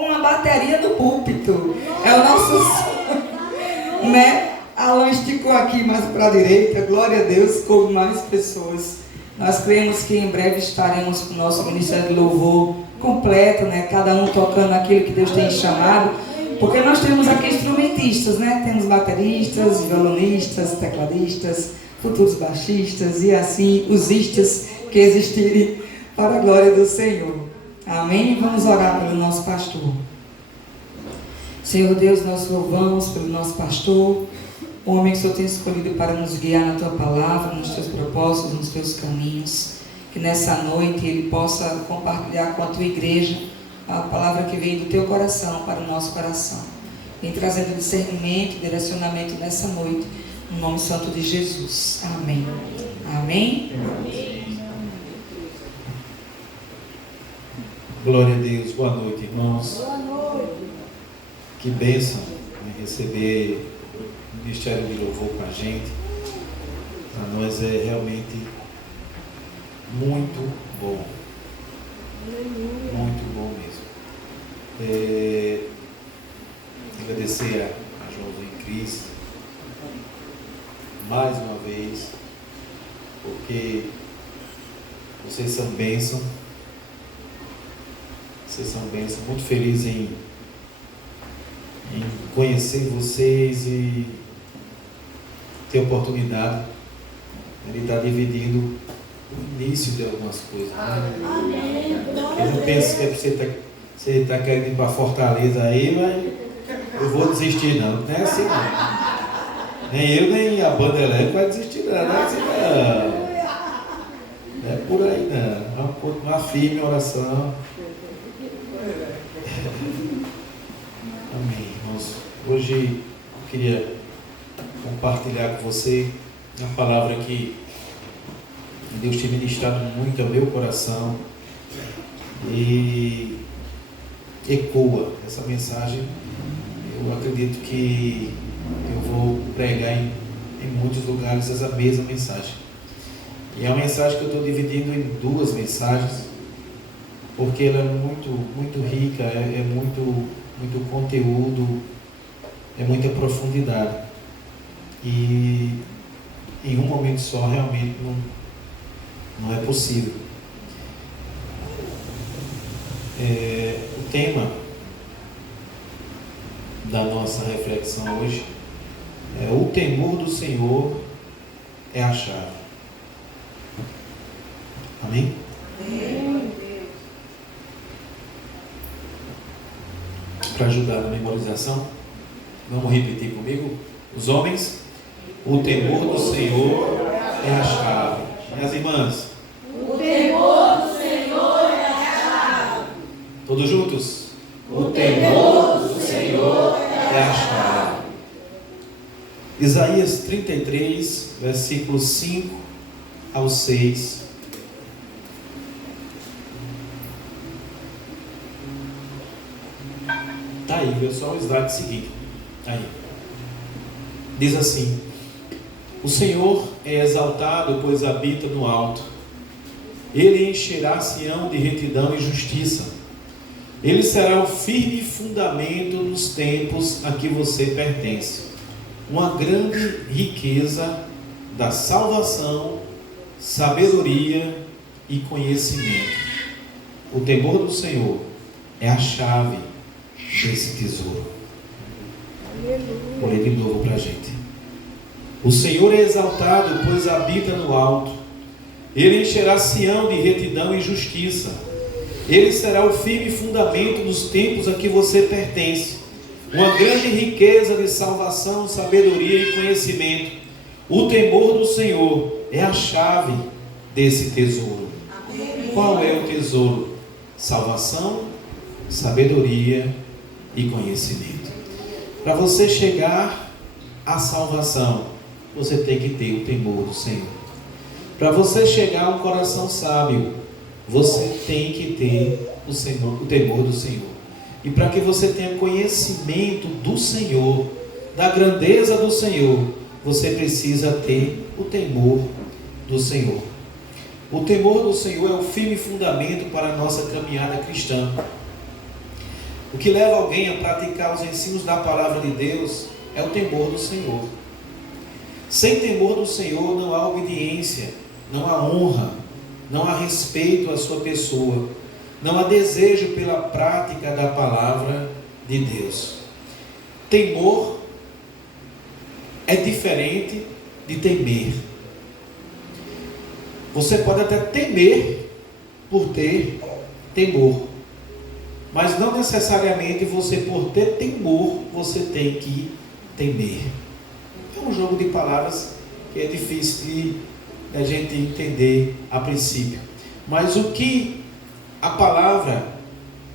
uma bateria do púlpito. É o nosso sonho, né? Alan esticou aqui mais para a direita, glória a Deus, com mais pessoas. Nós cremos que em breve estaremos com o nosso ministério de louvor completo, né? Cada um tocando aquilo que Deus tem chamado. Porque nós temos aqui instrumentistas, né? Temos bateristas, violonistas, tecladistas, futuros baixistas e assim os istas que existirem para a glória do Senhor. Amém? Vamos orar pelo nosso pastor. Senhor Deus, nós louvamos pelo nosso pastor, o homem que o Senhor tem escolhido para nos guiar na tua palavra, nos teus propósitos, nos teus caminhos. Que nessa noite ele possa compartilhar com a tua igreja a palavra que vem do teu coração para o nosso coração. Vem trazendo discernimento, direcionamento nessa noite, no nome santo de Jesus. Amém. Amém. Glória a Deus. Boa noite, irmãos. Boa noite. Que bênção, né, receber o Ministério de Louvor com a gente. Para nós é realmente muito bom. Muito bom mesmo. Agradecer a Joãozinho e Cris mais uma vez, porque vocês são bênção. Vocês são bênção. Muito feliz em conhecer vocês e ter a oportunidade de estar dividindo o início de algumas coisas. Né? Eu não penso que é para você está querendo ir para Fortaleza aí, mas eu vou desistir não. Não é assim não. Nem eu, nem a banda elétrica vai desistir não. Não é assim não. Não é por aí não. Vamos continuar firme em oração. Amém, irmãos. Hoje eu queria compartilhar com você a palavra que Deus tem ministrado muito ao meu coração e ecoa essa mensagem. Eu acredito que eu vou pregar em muitos lugares essa mesma mensagem. E é uma mensagem que eu estou dividindo em duas mensagens, porque ela é muito rica, é muito conteúdo, é muita profundidade. E em um momento só realmente não é possível. O tema da nossa reflexão hoje é: o temor do Senhor é a chave. Amém? Para ajudar na memorização, vamos repetir comigo? Os homens, o temor do Senhor é a chave. Minhas irmãs, o temor do Senhor é a chave. Todos juntos? O temor do Senhor é a chave. Isaías 33, versículos 5 ao 6, Está aí, viu? Só o slide seguinte. Aí. Diz assim: o Senhor é exaltado, pois habita no alto. Ele encherá Sião de retidão e justiça. Ele será o firme fundamento nos tempos a que você pertence. Uma grande riqueza da salvação, sabedoria e conhecimento. O temor do Senhor é a chave desse tesouro. Vou ler de novo para a gente. O Senhor é exaltado, pois habita no alto. Ele encherá Sião de retidão e justiça. Ele será o firme fundamento dos tempos a que você pertence. Uma grande riqueza de salvação, sabedoria e conhecimento. O temor do Senhor é a chave desse tesouro. Qual é o tesouro? Salvação, sabedoria e conhecimento. Para você chegar à salvação, você tem que ter o temor do Senhor. Para você chegar a um coração sábio, você tem que ter o temor do Senhor. E para que você tenha conhecimento do Senhor, da grandeza do Senhor, você precisa ter o temor do Senhor. O temor do Senhor é o firme fundamento para a nossa caminhada cristã. O que leva alguém a praticar os ensinos da palavra de Deus é o temor do Senhor. Sem temor do Senhor não há obediência, não há honra, não há respeito à sua pessoa, não há desejo pela prática da palavra de Deus. Temor é diferente de temer. Você pode até temer por ter temor, mas não necessariamente você, por ter temor, você tem que temer. É um jogo de palavras que é difícil de a gente entender a princípio. Mas o que a palavra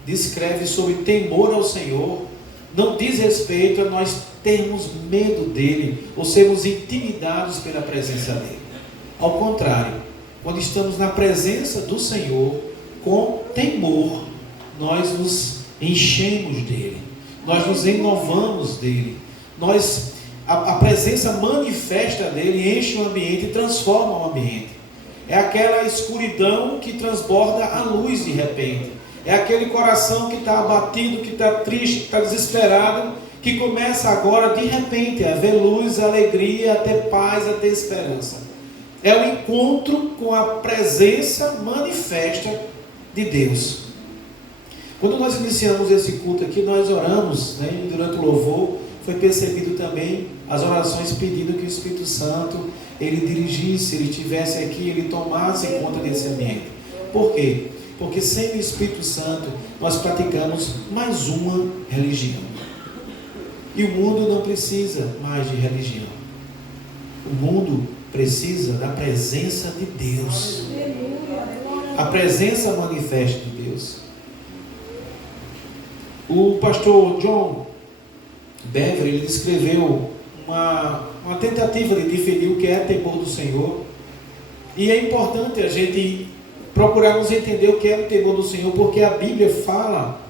descreve sobre temor ao Senhor não diz respeito a nós termos medo dele ou sermos intimidados pela presença dele. Ao contrário, quando estamos na presença do Senhor, com temor, nós nos enchemos dele, nós nos renovamos dele, a presença manifesta dele enche o ambiente e transforma o ambiente. É aquela escuridão que transborda a luz de repente. É aquele coração que está abatido, que está triste, que está desesperado, que começa agora de repente a ver luz, alegria, a ter paz, a ter esperança. É o encontro com a presença manifesta de Deus. Quando nós iniciamos esse culto aqui, nós oramos, né, e durante o louvor foi percebido também as orações pedindo que o Espírito Santo ele dirigisse, ele estivesse aqui, ele tomasse conta desse ambiente. Por quê? Porque sem o Espírito Santo nós praticamos mais uma religião. E o mundo não precisa mais de religião. O mundo precisa da presença de Deus. A presença manifesta de Deus. O pastor John Bever, ele descreveu uma tentativa de definir o que é temor do Senhor. E é importante a gente procurarmos entender o que é o temor do Senhor, porque a Bíblia fala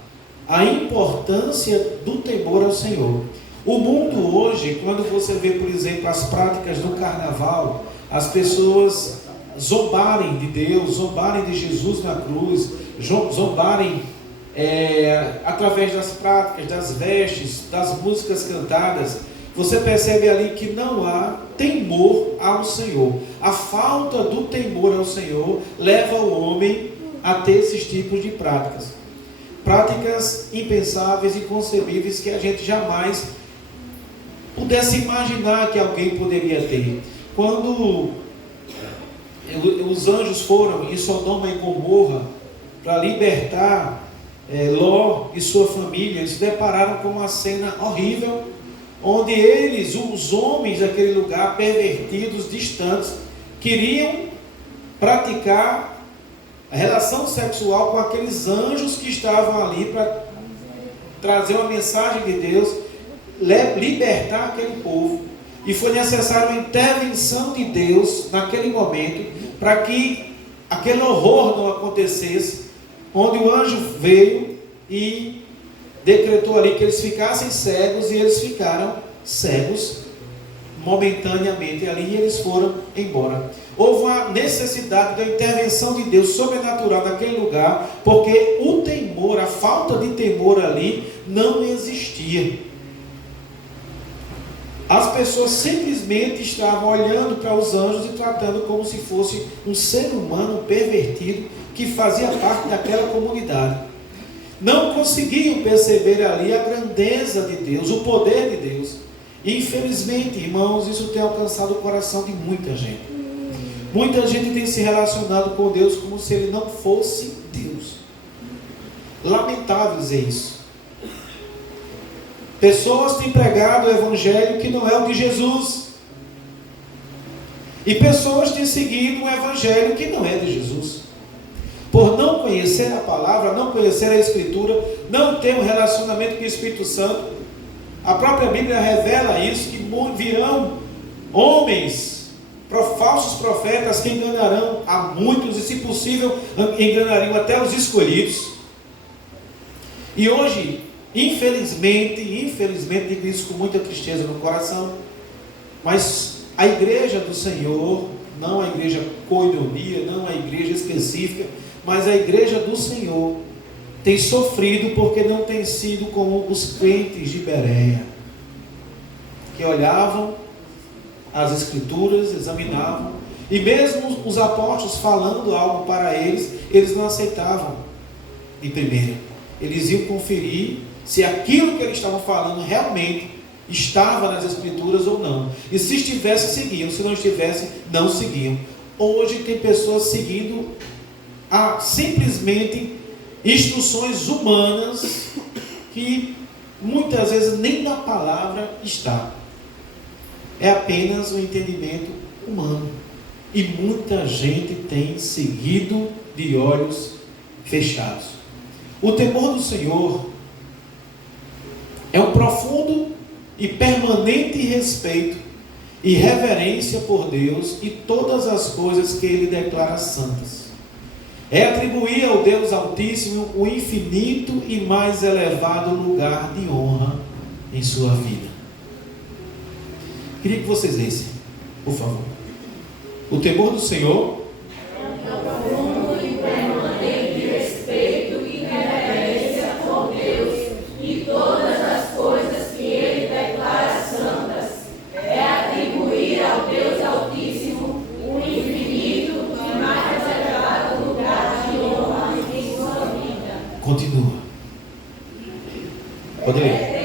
a importância do temor ao Senhor. O mundo hoje, quando você vê, por exemplo, as práticas do carnaval, as pessoas zombarem de Deus, zombarem de Jesus na cruz, zombarem através das práticas, das vestes, das músicas cantadas, você percebe ali que não há temor ao Senhor. A falta do temor ao Senhor leva o homem a ter esses tipos de práticas. Práticas impensáveis, inconcebíveis, que a gente jamais pudesse imaginar que alguém poderia ter. Quando os anjos foram em Sodoma e Gomorra para libertar Ló e sua família, eles se depararam com uma cena horrível, onde eles, os homens daquele lugar, pervertidos, distantes, queriam praticar a relação sexual com aqueles anjos que estavam ali para trazer uma mensagem de Deus, libertar aquele povo. E foi necessária uma intervenção de Deus naquele momento para que aquele horror não acontecesse, onde o anjo veio e decretou ali que eles ficassem cegos, e eles ficaram cegos momentaneamente ali, e eles foram embora. Houve uma necessidade da intervenção de Deus sobrenatural naquele lugar, porque o temor, a falta de temor ali não existia. As pessoas simplesmente estavam olhando para os anjos e tratando como se fosse um ser humano pervertido que fazia parte daquela comunidade. Não conseguiam perceber ali a grandeza de Deus, o poder de Deus. E, infelizmente, irmãos, isso tem alcançado o coração de muita gente. Muita gente tem se relacionado com Deus como se Ele não fosse Deus. Lamentável dizer isso. Pessoas têm pregado o evangelho que não é o de Jesus. E pessoas têm seguido um evangelho que não é de Jesus. Por não conhecer a palavra, não conhecer a Escritura, não ter um relacionamento com o Espírito Santo. A própria Bíblia revela isso, que virão homens, falsos profetas, que enganarão a muitos, e se possível, enganariam até os escolhidos. E hoje, infelizmente, digo isso com muita tristeza no coração, mas a igreja do Senhor, não a igreja koinonia, não a igreja específica, mas a igreja do Senhor, tem sofrido porque não tem sido como os crentes de Bereia, que olhavam as Escrituras, examinavam, e mesmo os apóstolos falando algo para eles, eles não aceitavam de primeira. Eles iam conferir se aquilo que eles estavam falando realmente estava nas Escrituras ou não. E se estivesse, seguiam. Se não estivesse, não seguiam. Hoje tem pessoas seguindo simplesmente instruções humanas, que muitas vezes nem na palavra está. É apenas um entendimento humano. E muita gente tem seguido de olhos fechados. O temor do Senhor é um profundo e permanente respeito e reverência por Deus e todas as coisas que Ele declara santas. É atribuir ao Deus Altíssimo o infinito e mais elevado lugar de honra em sua vida. Queria que vocês lessem, por favor. O temor do Senhor é um profundo e permanente respeito e reverência por Deus e todas as coisas que Ele declara santas. É atribuir ao Deus Altíssimo o infinito e mais elevado lugar de honra em sua vida. continua. Pode ler.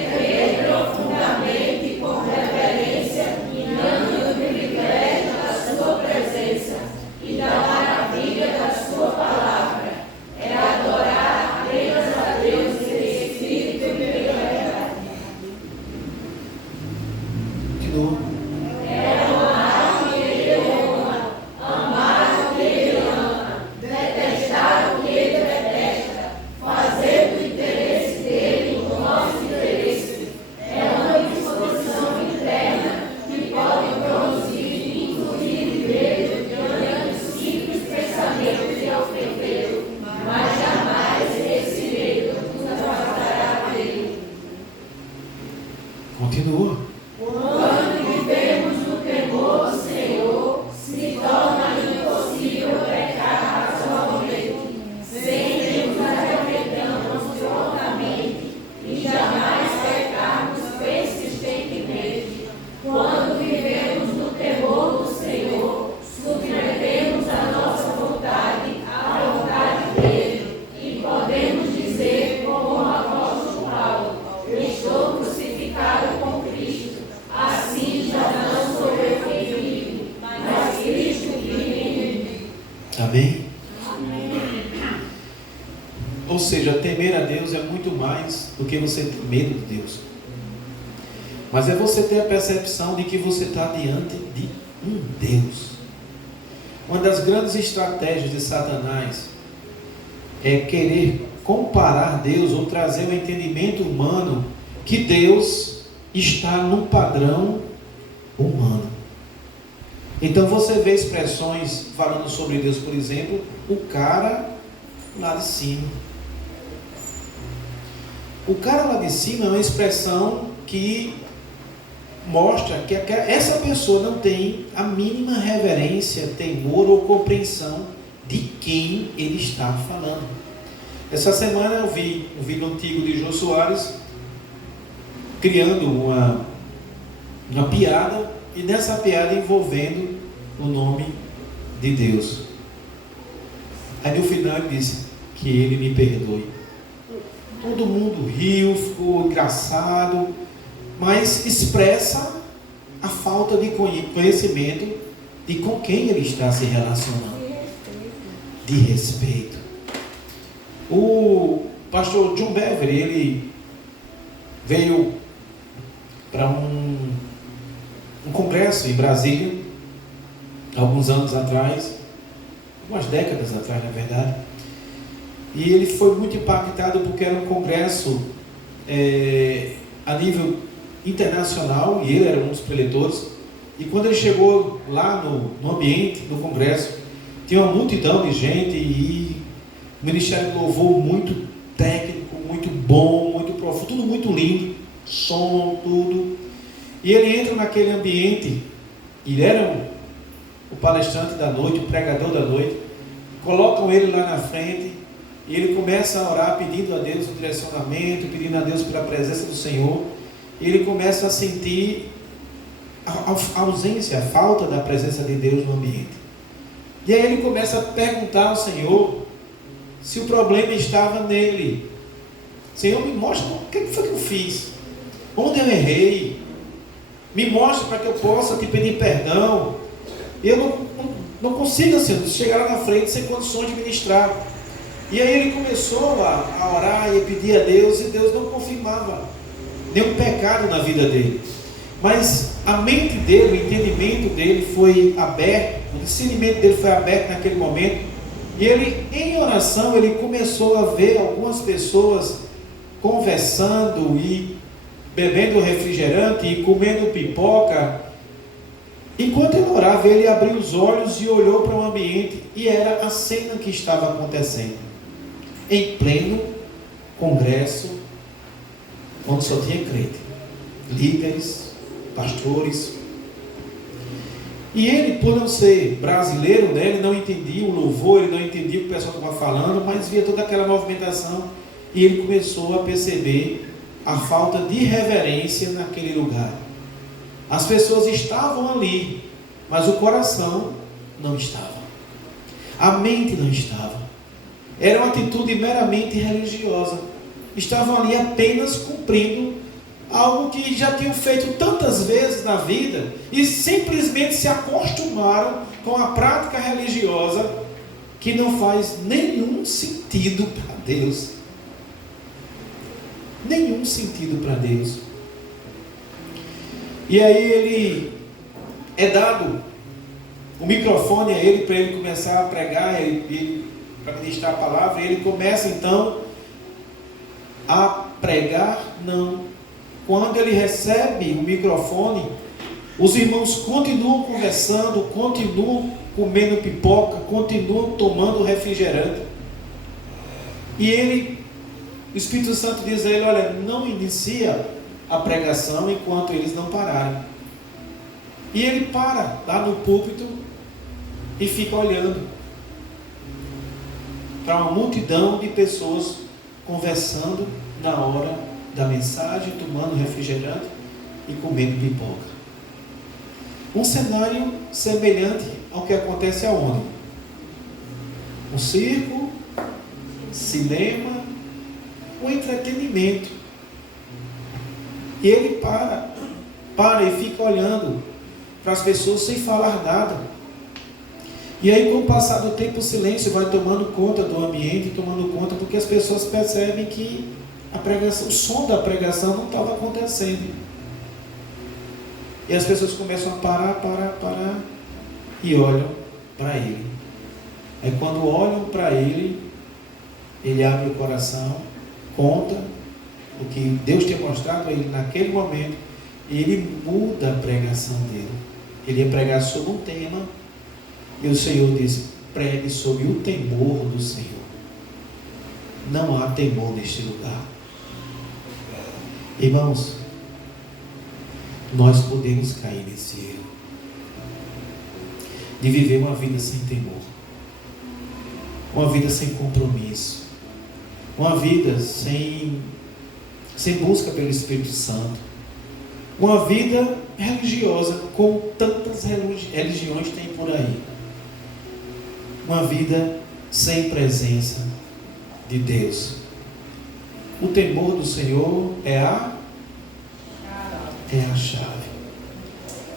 Profundamente com reverência e dando o privilégio da sua presença e da maravilha da sua palavra. É adorar apenas a Deus em espírito e verdade. Continua. É amar o que Ele ama, amar o que Ele ama, detestar o que Ele detesta, fazer do interesse dele o nosso interesse. É uma disposição interna que pode produzir, inclusive, medo diante dos simples pensamentos de ofender, mas jamais esse medo nos afastará dele. Continua. Quando vivemos no temor do Senhor, se torna impossível pecar razoavelmente, sem que nos arrependamos prontamente e jamais pecarmos persistentemente. Quando vivemos no temor do Senhor, submetemos a nossa vontade à vontade dele e podemos dizer, como o apóstolo Paulo: estou crucificado com Cristo, assim já não sou eu quem vive, mas Cristo vive em mim. Amém? Ou seja, temer a Deus é muito mais do que você ter medo de Deus. Mas é você ter a percepção de que você está diante de um Deus. Uma das grandes estratégias de Satanás é querer comparar Deus ou trazer o entendimento humano que Deus está num padrão humano. Então você vê expressões falando sobre Deus, por exemplo, o cara lá de cima. O cara lá de cima é uma expressão que mostra que essa pessoa não tem a mínima reverência, temor ou compreensão de quem ele está falando. Essa semana eu vi um vídeo antigo de Jô Soares criando uma piada, e nessa piada envolvendo o nome de Deus. Aí no final ele disse que ele me perdoe. Todo mundo riu, ficou engraçado, mas expressa a falta de conhecimento de com quem ele está se relacionando. De respeito. O pastor John Beverly, ele veio para um congresso em Brasília, alguns anos atrás, algumas décadas atrás, na verdade, e ele foi muito impactado porque era um congresso a nível internacional, e ele era um dos preletores, e quando ele chegou lá no ambiente do congresso, tinha uma multidão de gente, e o ministério de louvor muito técnico, muito bom, muito profundo, tudo muito lindo, som, tudo. E ele entra naquele ambiente, e ele era o palestrante da noite, o pregador da noite, colocam ele lá na frente, e ele começa a orar pedindo a Deus o direcionamento, pedindo a Deus pela presença do Senhor, e ele começa a sentir a ausência, a falta da presença de Deus no ambiente. E aí ele começa a perguntar ao Senhor se o problema estava nele. Senhor, me mostra o que foi que eu fiz, onde eu errei, me mostra para que eu possa te pedir perdão. Eu não consigo, Senhor, chegar lá na frente sem condições de ministrar. E aí ele começou a orar e a pedir a Deus, e Deus não confirmava nenhum pecado na vida dele. Mas a mente dele, o entendimento dele foi aberto, o discernimento dele foi aberto naquele momento, e ele, em oração, ele começou a ver algumas pessoas conversando e bebendo refrigerante e comendo pipoca. Enquanto ele orava, ele abriu os olhos e olhou para o ambiente, e era a cena que estava acontecendo em pleno congresso, onde só tinha crente, líderes, pastores. E ele, por não ser brasileiro, né, ele não entendia o louvor, ele não entendia o que o pessoal estava falando, mas via toda aquela movimentação, e ele começou a perceber a falta de reverência naquele lugar. As pessoas estavam ali, mas o coração não estava, a mente não estava. Era uma atitude meramente religiosa. Estavam ali apenas cumprindo algo que já tinham feito tantas vezes na vida, e simplesmente se acostumaram com a prática religiosa que não faz nenhum sentido para Deus. Nenhum sentido para Deus. E aí ele é dado o microfone a ele, para ele começar a pregar, para ministrar a palavra, e ele começa então a pregar. Não. Quando ele recebe o microfone, os irmãos continuam conversando, continuam comendo pipoca, continuam tomando refrigerante. E ele, o Espírito Santo diz a ele: olha, não inicia a pregação enquanto eles não pararem. E ele para lá no púlpito e fica olhando para uma multidão de pessoas conversando na hora da mensagem, tomando refrigerante e comendo pipoca. Um cenário semelhante ao que acontece aonde? Um circo, cinema, um entretenimento. E ele para e fica olhando para as pessoas sem falar nada. E aí, com o passar do tempo, o silêncio vai tomando conta do ambiente, tomando conta, porque as pessoas percebem que a pregação, o som da pregação não estava acontecendo. E as pessoas começam a parar e olham para ele. Aí quando olham para ele, ele abre o coração, conta o que Deus tinha mostrado a ele naquele momento, e ele muda a pregação dele. Ele ia pregar sobre um tema, e o Senhor disse: pregue sobre o temor do Senhor. Não há temor neste lugar. Irmãos, nós podemos cair nesse erro de viver uma vida sem temor, uma vida sem compromisso, uma vida sem busca pelo Espírito Santo, uma vida religiosa, como tantas religiões tem por aí, uma vida sem presença de Deus. O temor do Senhor é a chave.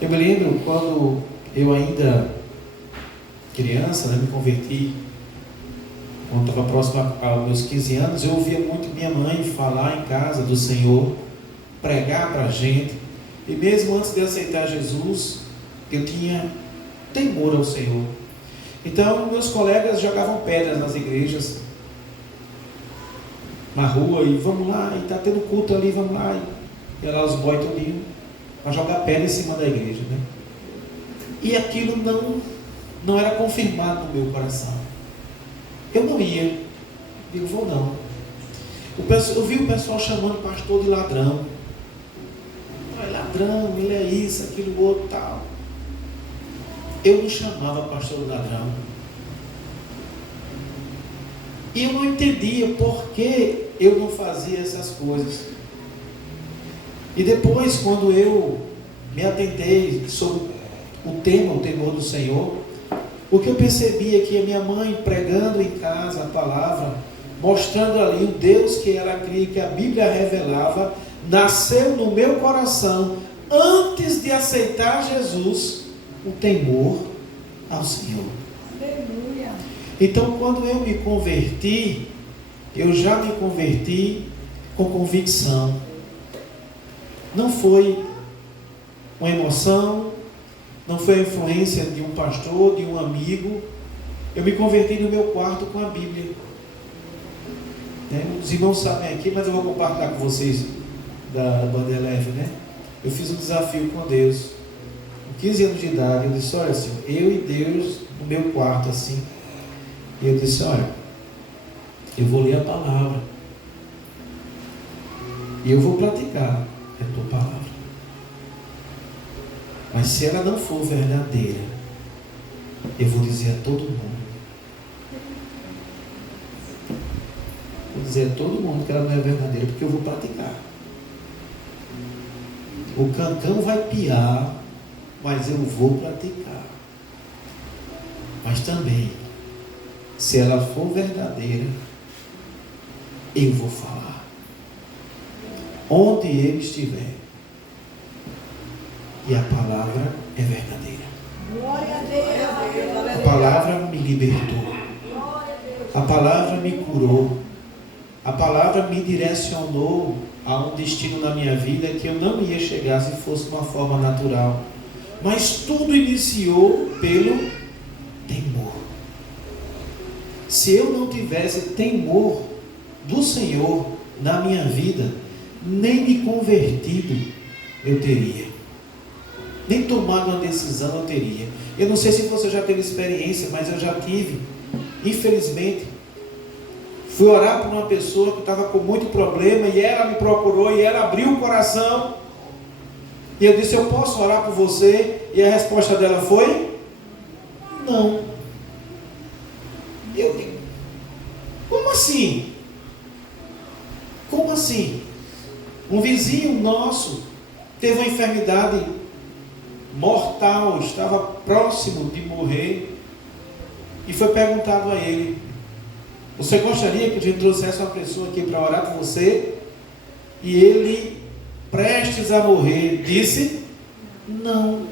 Eu me lembro quando eu ainda criança, me converti, quando estava próximo aos meus 15 anos, eu ouvia muito minha mãe falar em casa do Senhor, pregar para a gente, e mesmo antes de aceitar Jesus, eu tinha temor ao Senhor. Então, meus colegas jogavam pedras nas igrejas, na rua, e vamos lá, e está tendo culto ali, vamos lá, e lá os boys todinho, para jogar pedra em cima da igreja, né? E aquilo não era confirmado no meu coração. Eu não ia, eu vou não. Eu vi o pessoal chamando o pastor de ladrão. É ladrão, ele é isso, aquilo, outro, tal. Eu não chamava pastor de ladrão. E eu não entendia por que eu não fazia essas coisas. E depois, quando eu me atentei sobre o temor do Senhor, o que eu percebi é que a minha mãe pregando em casa a palavra, mostrando ali o Deus que ela cria, que a Bíblia revelava, nasceu no meu coração, antes de aceitar Jesus, o temor ao Senhor. Aleluia. Então, quando eu me converti, eu já me converti com convicção. Não foi uma emoção, não foi a influência de um pastor, de um amigo. Eu me converti no meu quarto com a Bíblia. Os irmãos sabem aqui, mas eu vou compartilhar com vocês da Banda Leve, né? Eu fiz um desafio com Deus. Com 15 anos de idade, eu disse, olha, Senhor, eu e Deus no meu quarto assim. E eu disse, olha, eu vou ler a palavra. E eu vou praticar a tua palavra. Mas se ela não for verdadeira, eu vou dizer a todo mundo. Vou dizer a todo mundo que ela não é verdadeira, porque eu vou praticar. O cancão vai piar, mas eu vou praticar. Mas também, se ela for verdadeira, eu vou falar. Onde ele estiver. E a palavra é verdadeira. Glória a Deus. A palavra me libertou. A palavra me curou. A palavra me direcionou a um destino na minha vida que eu não ia chegar se fosse de uma forma natural. Mas tudo iniciou pelo temor. Se eu não tivesse temor do Senhor na minha vida, nem me convertido eu teria. Nem tomado uma decisão eu teria. Eu não sei se você já teve experiência, mas eu já tive. Infelizmente, fui orar por uma pessoa que estava com muito problema e ela me procurou e ela abriu o coração. E eu disse, eu posso orar por você? E a resposta dela foi, não. Eu digo, como assim? Como assim? Um vizinho nosso teve uma enfermidade mortal, estava próximo de morrer, e foi perguntado a ele, você gostaria que a gente trouxesse uma pessoa aqui para orar por você? E ele, prestes a morrer, disse, não.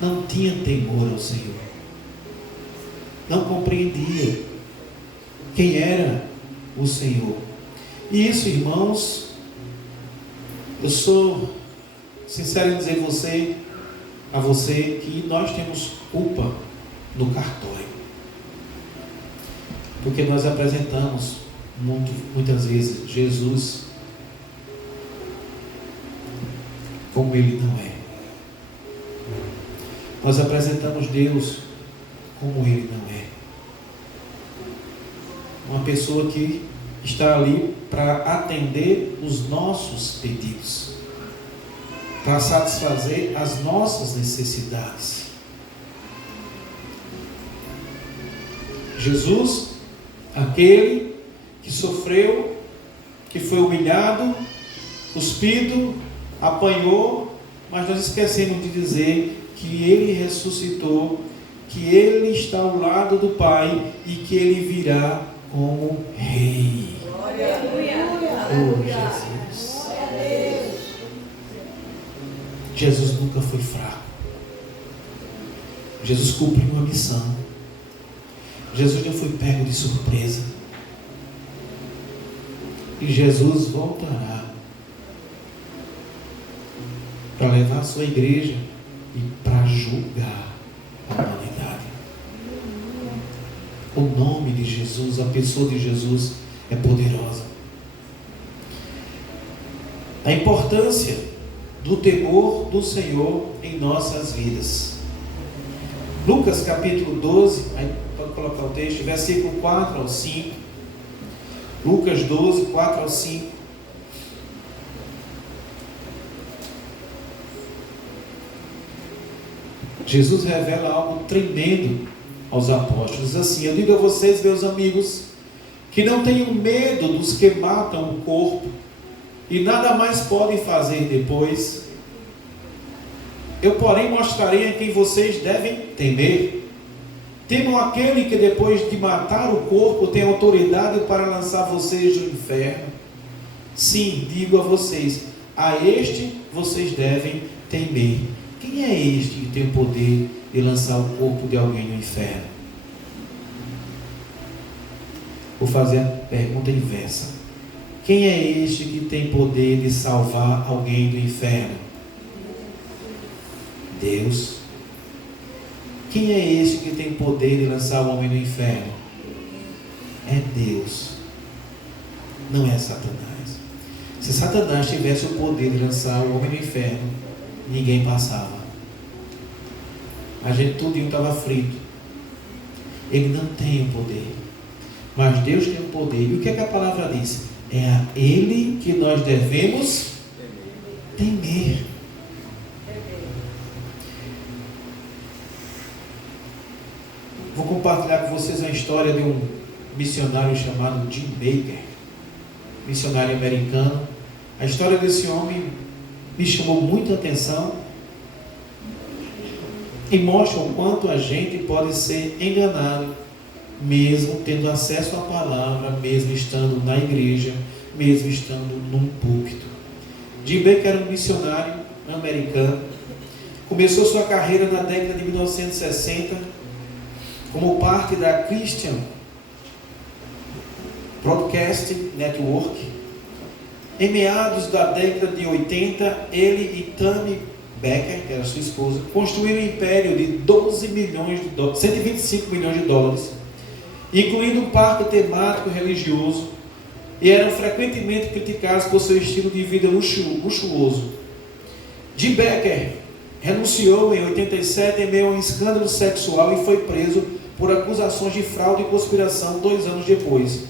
Não tinha temor ao Senhor. Não compreendia quem era o Senhor. E isso, irmãos, eu sou sincero em dizer a você que nós temos culpa no cartório. Porque nós apresentamos muitas vezes Jesus como Ele não é. Nós apresentamos Deus como Ele não é. Uma pessoa que está ali para atender os nossos pedidos, para satisfazer as nossas necessidades. Jesus, aquele que sofreu, que foi humilhado, cuspido, apanhou, mas nós esquecemos de dizer que Ele ressuscitou, que Ele está ao lado do Pai e que Ele virá como Rei. Oh, Jesus. Jesus nunca foi fraco. Jesus cumpriu uma missão. Jesus não foi pego de surpresa. E Jesus voltará para levar a sua igreja e para julgar a humanidade. O nome de Jesus, a pessoa de Jesus é poderosa. A importância do temor do Senhor em nossas vidas. Lucas capítulo 12, aí pode colocar o texto, versículo 4 ao 5. Lucas 12, 4 ao 5. Jesus revela algo tremendo aos apóstolos. Assim: eu digo a vocês, meus amigos, que não tenham medo dos que matam o corpo e nada mais podem fazer depois. Eu, porém, mostrarei a quem vocês devem temer. Temam aquele que depois de matar o corpo tem autoridade para lançar vocês no inferno. Sim, digo a vocês, a este vocês devem temer. Quem é este que tem o poder de lançar o corpo de alguém no inferno? Vou fazer a pergunta inversa. Quem é este que tem poder de salvar alguém do inferno? Deus. Quem é este que tem poder de lançar o homem no inferno? É Deus. Não é Satanás. Se Satanás tivesse o poder de lançar o homem no inferno, ninguém passava. A gente tudinho estava frito. Ele não tem o poder. Mas Deus tem o poder. E o que é que a palavra diz? É a Ele que nós devemos temer. Vou compartilhar com vocês a história de um missionário chamado Jim Baker, missionário americano. A história desse homem me chamou muita atenção e mostra o quanto a gente pode ser enganado, mesmo tendo acesso à palavra, mesmo estando na igreja, mesmo estando num púlpito. Jim Baker era um missionário americano. Começou sua carreira na década de 1960 como parte da Christian Broadcast Network. Em meados da década de 80, ele e Tammy Becker, que era sua esposa, construíram um império de 12 milhões de dólares, 125 milhões de dólares, incluindo um parque temático religioso, e eram frequentemente criticados por seu estilo de vida luxuoso. Jim Baker renunciou em 87 em meio a um escândalo sexual e foi preso por acusações de fraude e conspiração 2 anos depois.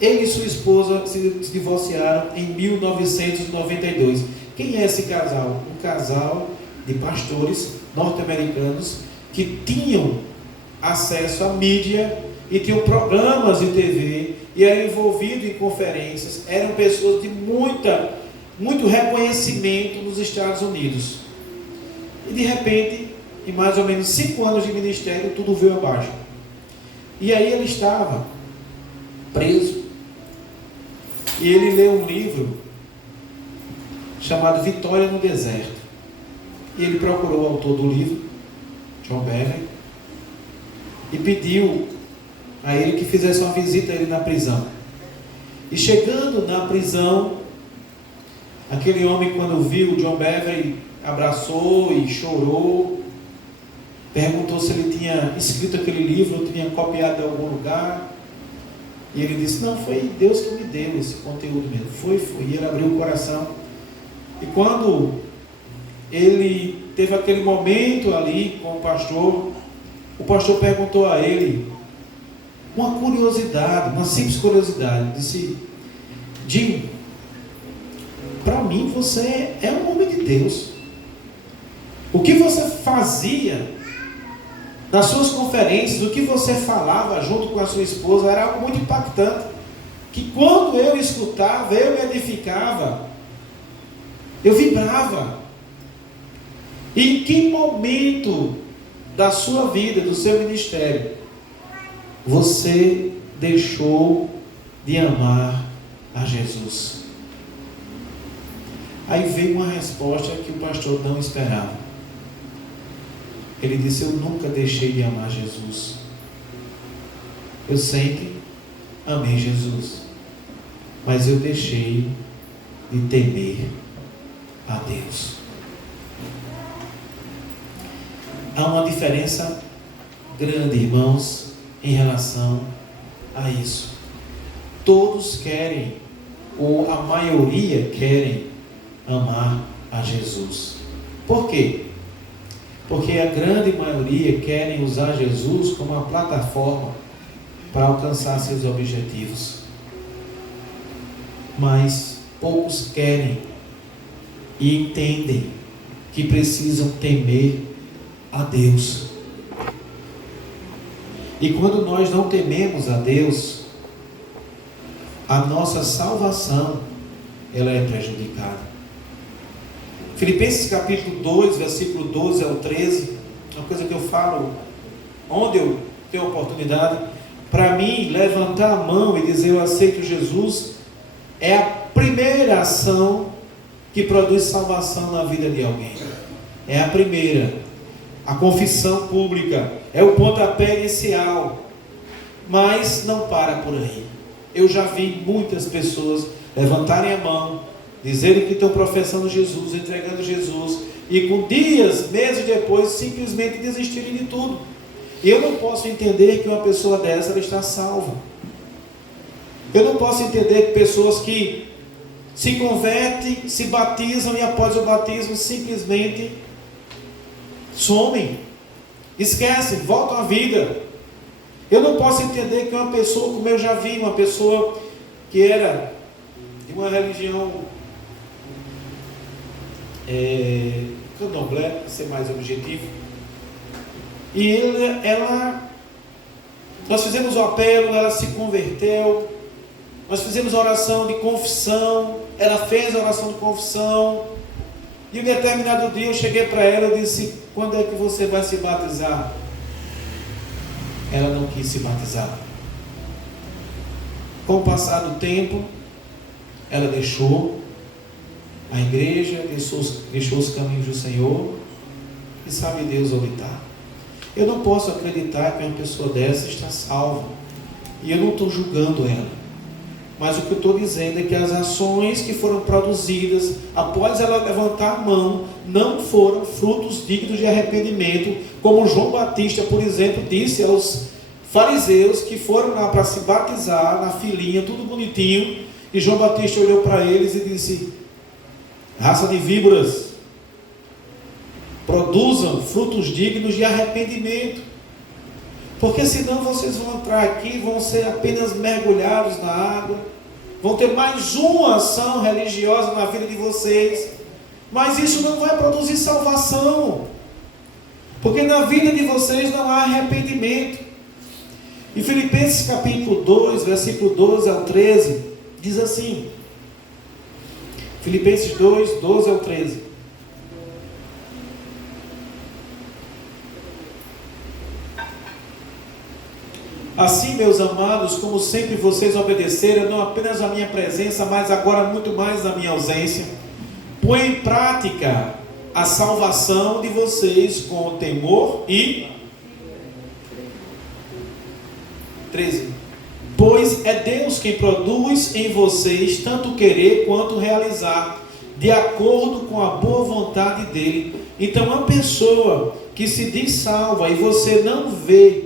Ele e sua esposa se divorciaram em 1992. Quem é esse casal? Um casal de pastores norte-americanos que tinham acesso à mídia e tinham programas de TV e eram envolvidos em conferências. Eram pessoas de muito reconhecimento nos Estados Unidos. E de repente, em mais ou menos 5 anos de ministério, tudo veio abaixo. E aí ele estava preso. E ele leu um livro chamado Vitória no Deserto. E ele procurou o autor do livro, John Bever, e pediu a ele que fizesse uma visita a ele na prisão. E chegando na prisão, aquele homem, quando viu John Bever, abraçou e chorou, perguntou se ele tinha escrito aquele livro ou tinha copiado de algum lugar. E ele disse: não, foi Deus que me deu esse conteúdo mesmo. Foi. E ele abriu o coração. E quando ele teve aquele momento ali com o pastor perguntou a ele uma curiosidade, uma simples curiosidade. Disse: Dinho, para mim você é um homem de Deus. O que você fazia nas suas conferências, o que você falava junto com a sua esposa era algo muito impactante, que quando eu escutava, eu me edificava, eu vibrava. E em que momento da sua vida, do seu ministério, você deixou de amar a Jesus? Aí veio uma resposta que o pastor não esperava. Ele disse: eu nunca deixei de amar Jesus. Eu sempre amei Jesus, mas eu deixei de temer a Deus. Há uma diferença grande, irmãos, em relação a isso. Todos querem, ou a maioria querem, amar a Jesus. Por quê? Porque a grande maioria querem usar Jesus como uma plataforma para alcançar seus objetivos. Mas poucos querem e entendem que precisam temer a Deus. E quando nós não tememos a Deus, a nossa salvação, ela é prejudicada. Filipenses capítulo 2, versículo 12 ao 13, uma coisa que eu falo, onde eu tenho oportunidade, para mim, levantar a mão e dizer eu aceito Jesus, é a primeira ação que produz salvação na vida de alguém. É a primeira. A confissão pública é o pontapé inicial, mas não para por aí. Eu já vi muitas pessoas levantarem a mão, dizerem que estão professando Jesus, entregando Jesus, e com dias, meses depois, simplesmente desistirem de tudo. E eu não posso entender que uma pessoa dessa ela está salva. Eu não posso entender que pessoas que se convertem, se batizam e após o batismo simplesmente somem, esquecem, voltam à vida. Eu não posso entender que uma pessoa, como eu já vi, uma pessoa que era de uma religião candomblé, para ser mais objetivo, e nós fizemos o apelo, ela se converteu, nós fizemos a oração de confissão, ela fez a oração de confissão, e um determinado dia eu cheguei para ela e disse: quando é que você vai se batizar? Ela não quis se batizar. Com o passar do tempo, ela deixou a igreja, deixou os caminhos do Senhor, e sabe Deus onde está. Eu não posso acreditar que uma pessoa dessa está salva, e eu não estou julgando ela, mas o que eu estou dizendo é que as ações que foram produzidas após ela levantar a mão não foram frutos dignos de arrependimento, como João Batista, por exemplo, disse aos fariseus que foram lá para se batizar na filinha, tudo bonitinho, e João Batista olhou para eles e disse: raça de víboras, produzam frutos dignos de arrependimento, porque senão vocês vão entrar aqui, vão ser apenas mergulhados na água, vão ter mais uma ação religiosa na vida de vocês, mas isso não vai produzir salvação, porque na vida de vocês não há arrependimento. Em Filipenses capítulo 2, versículo 12 ao 13, diz assim, Filipenses 2, 12 ao 13. Assim, meus amados, como sempre vocês obedeceram, não apenas na minha presença, mas agora muito mais na minha ausência, põe em prática a salvação de vocês com temor e 13. Pois é Deus quem produz em vocês tanto querer quanto realizar, de acordo com a boa vontade dele. Então, uma pessoa que se diz salva e você não vê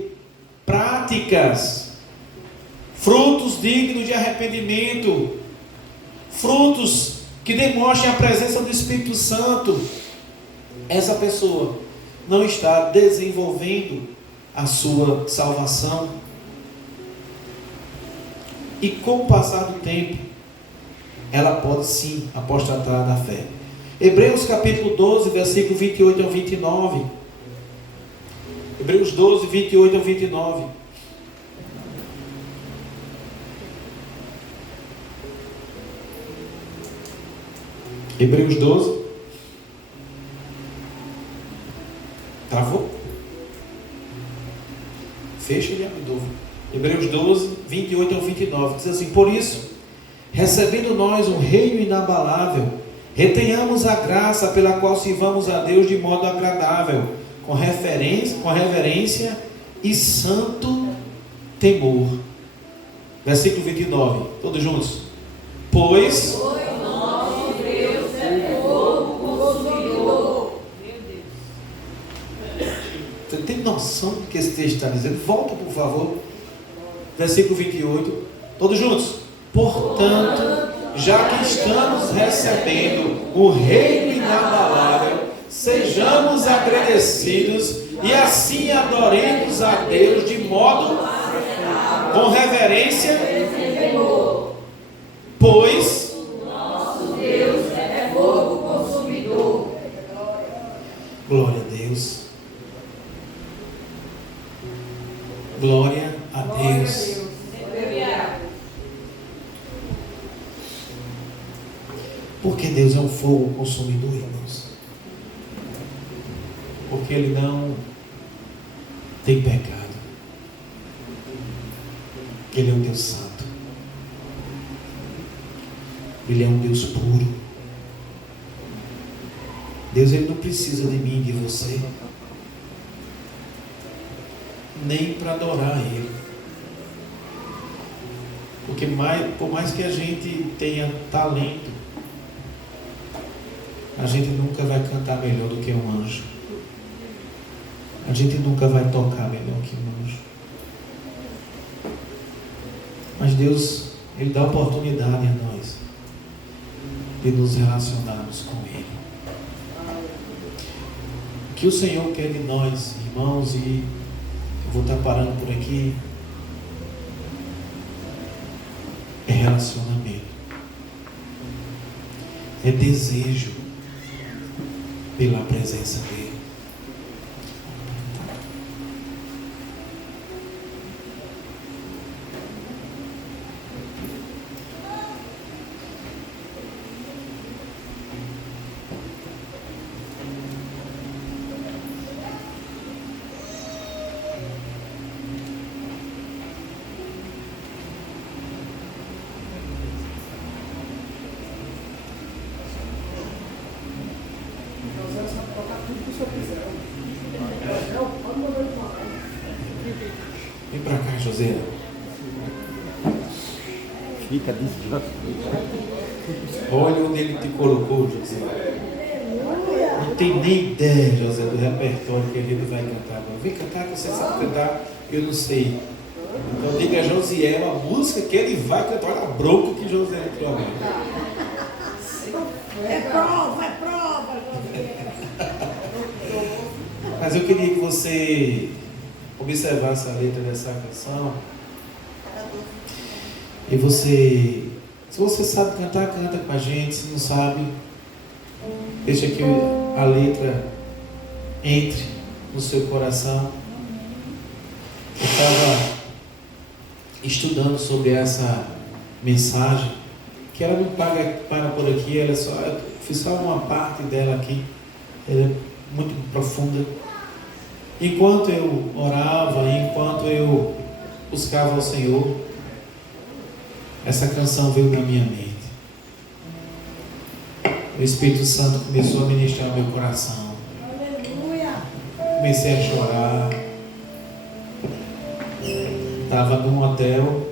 práticas, frutos dignos de arrependimento, frutos que demonstrem a presença do Espírito Santo, essa pessoa não está desenvolvendo a sua salvação. E com o passar do tempo, ela pode sim apostatar da fé. Hebreus capítulo 12, versículo 28 ao 29. Hebreus 12, 28 ao 29. Hebreus 12. Travou? Fecha e abre novo. Hebreus 12, 28 ao 29. Diz assim: por isso, recebendo nós um reino inabalável, retenhamos a graça pela qual sirvamos a Deus de modo agradável, com reverência e santo temor. Versículo 29, todos juntos. Pois nosso Deus é fogo consumidor. Você tem noção do que esse texto está dizendo? Volta, por favor. Versículo 28, todos juntos. Portanto, já que estamos recebendo o reino inabalável, sejamos agradecidos e assim adoremos a Deus de modo com reverência, pois Nosso Deus é fogo consumidor. glória a Deus. Glória a Deus. Porque Deus é um fogo consumidor, irmãos. Porque Ele não tem pecado. Ele é um Deus santo. Ele é um Deus puro. Deus, Ele não precisa de mim e de você, nem para adorar Ele. Porque por mais que a gente tenha talento, a gente nunca vai cantar melhor do que um anjo. A gente nunca vai tocar melhor que um anjo. Mas Deus, Ele dá oportunidade a nós de nos relacionarmos com Ele. O que o Senhor quer de nós, irmãos, e eu vou estar parando por aqui, é relacionamento, é desejo pela presença dEle. Vem pra cá, José. Fica distante. Olha onde Ele te colocou, José. Não tem nem ideia, José, do repertório que a gente vai cantar agora. Vem cantar, que você sabe cantar, eu não sei. Então diga a Josiel a música que ele vai cantar. Olha a bronca que José entrou agora. É prova, Mas eu queria que você observasse a letra dessa canção. E você, se você sabe cantar, canta com a gente. Se não sabe, deixa que a letra entre no seu coração. Eu estava estudando sobre essa mensagem, que ela não para por aqui, eu fiz só uma parte dela aqui, ela é muito profunda. Enquanto eu orava, enquanto eu buscava o Senhor, essa canção veio na minha mente. O Espírito Santo começou a ministrar o meu coração. Comecei a chorar. Estava num hotel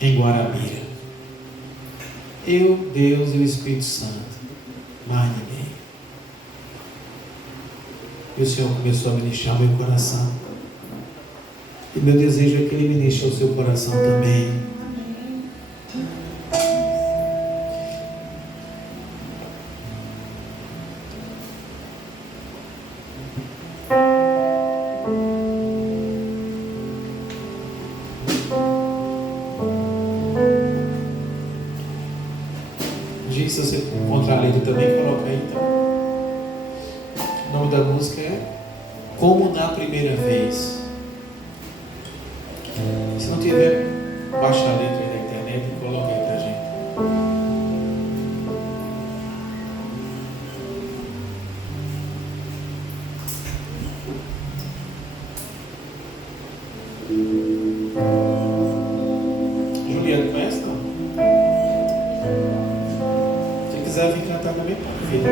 em Guarabira. Eu, Deus e o Espírito Santo. Mais ninguém. E o Senhor começou a ministrar o meu coração. E meu desejo é que Ele ministre o seu coração também. Virgínia, se você encontrar a letra também, coloca aí então. O nome da música é Como na Primeira Vez. Se não tiver, baixa a letra aí da internet e coloca aí pra gente. Juliana, conhece não? Se quiser vir cantar também, pode vir.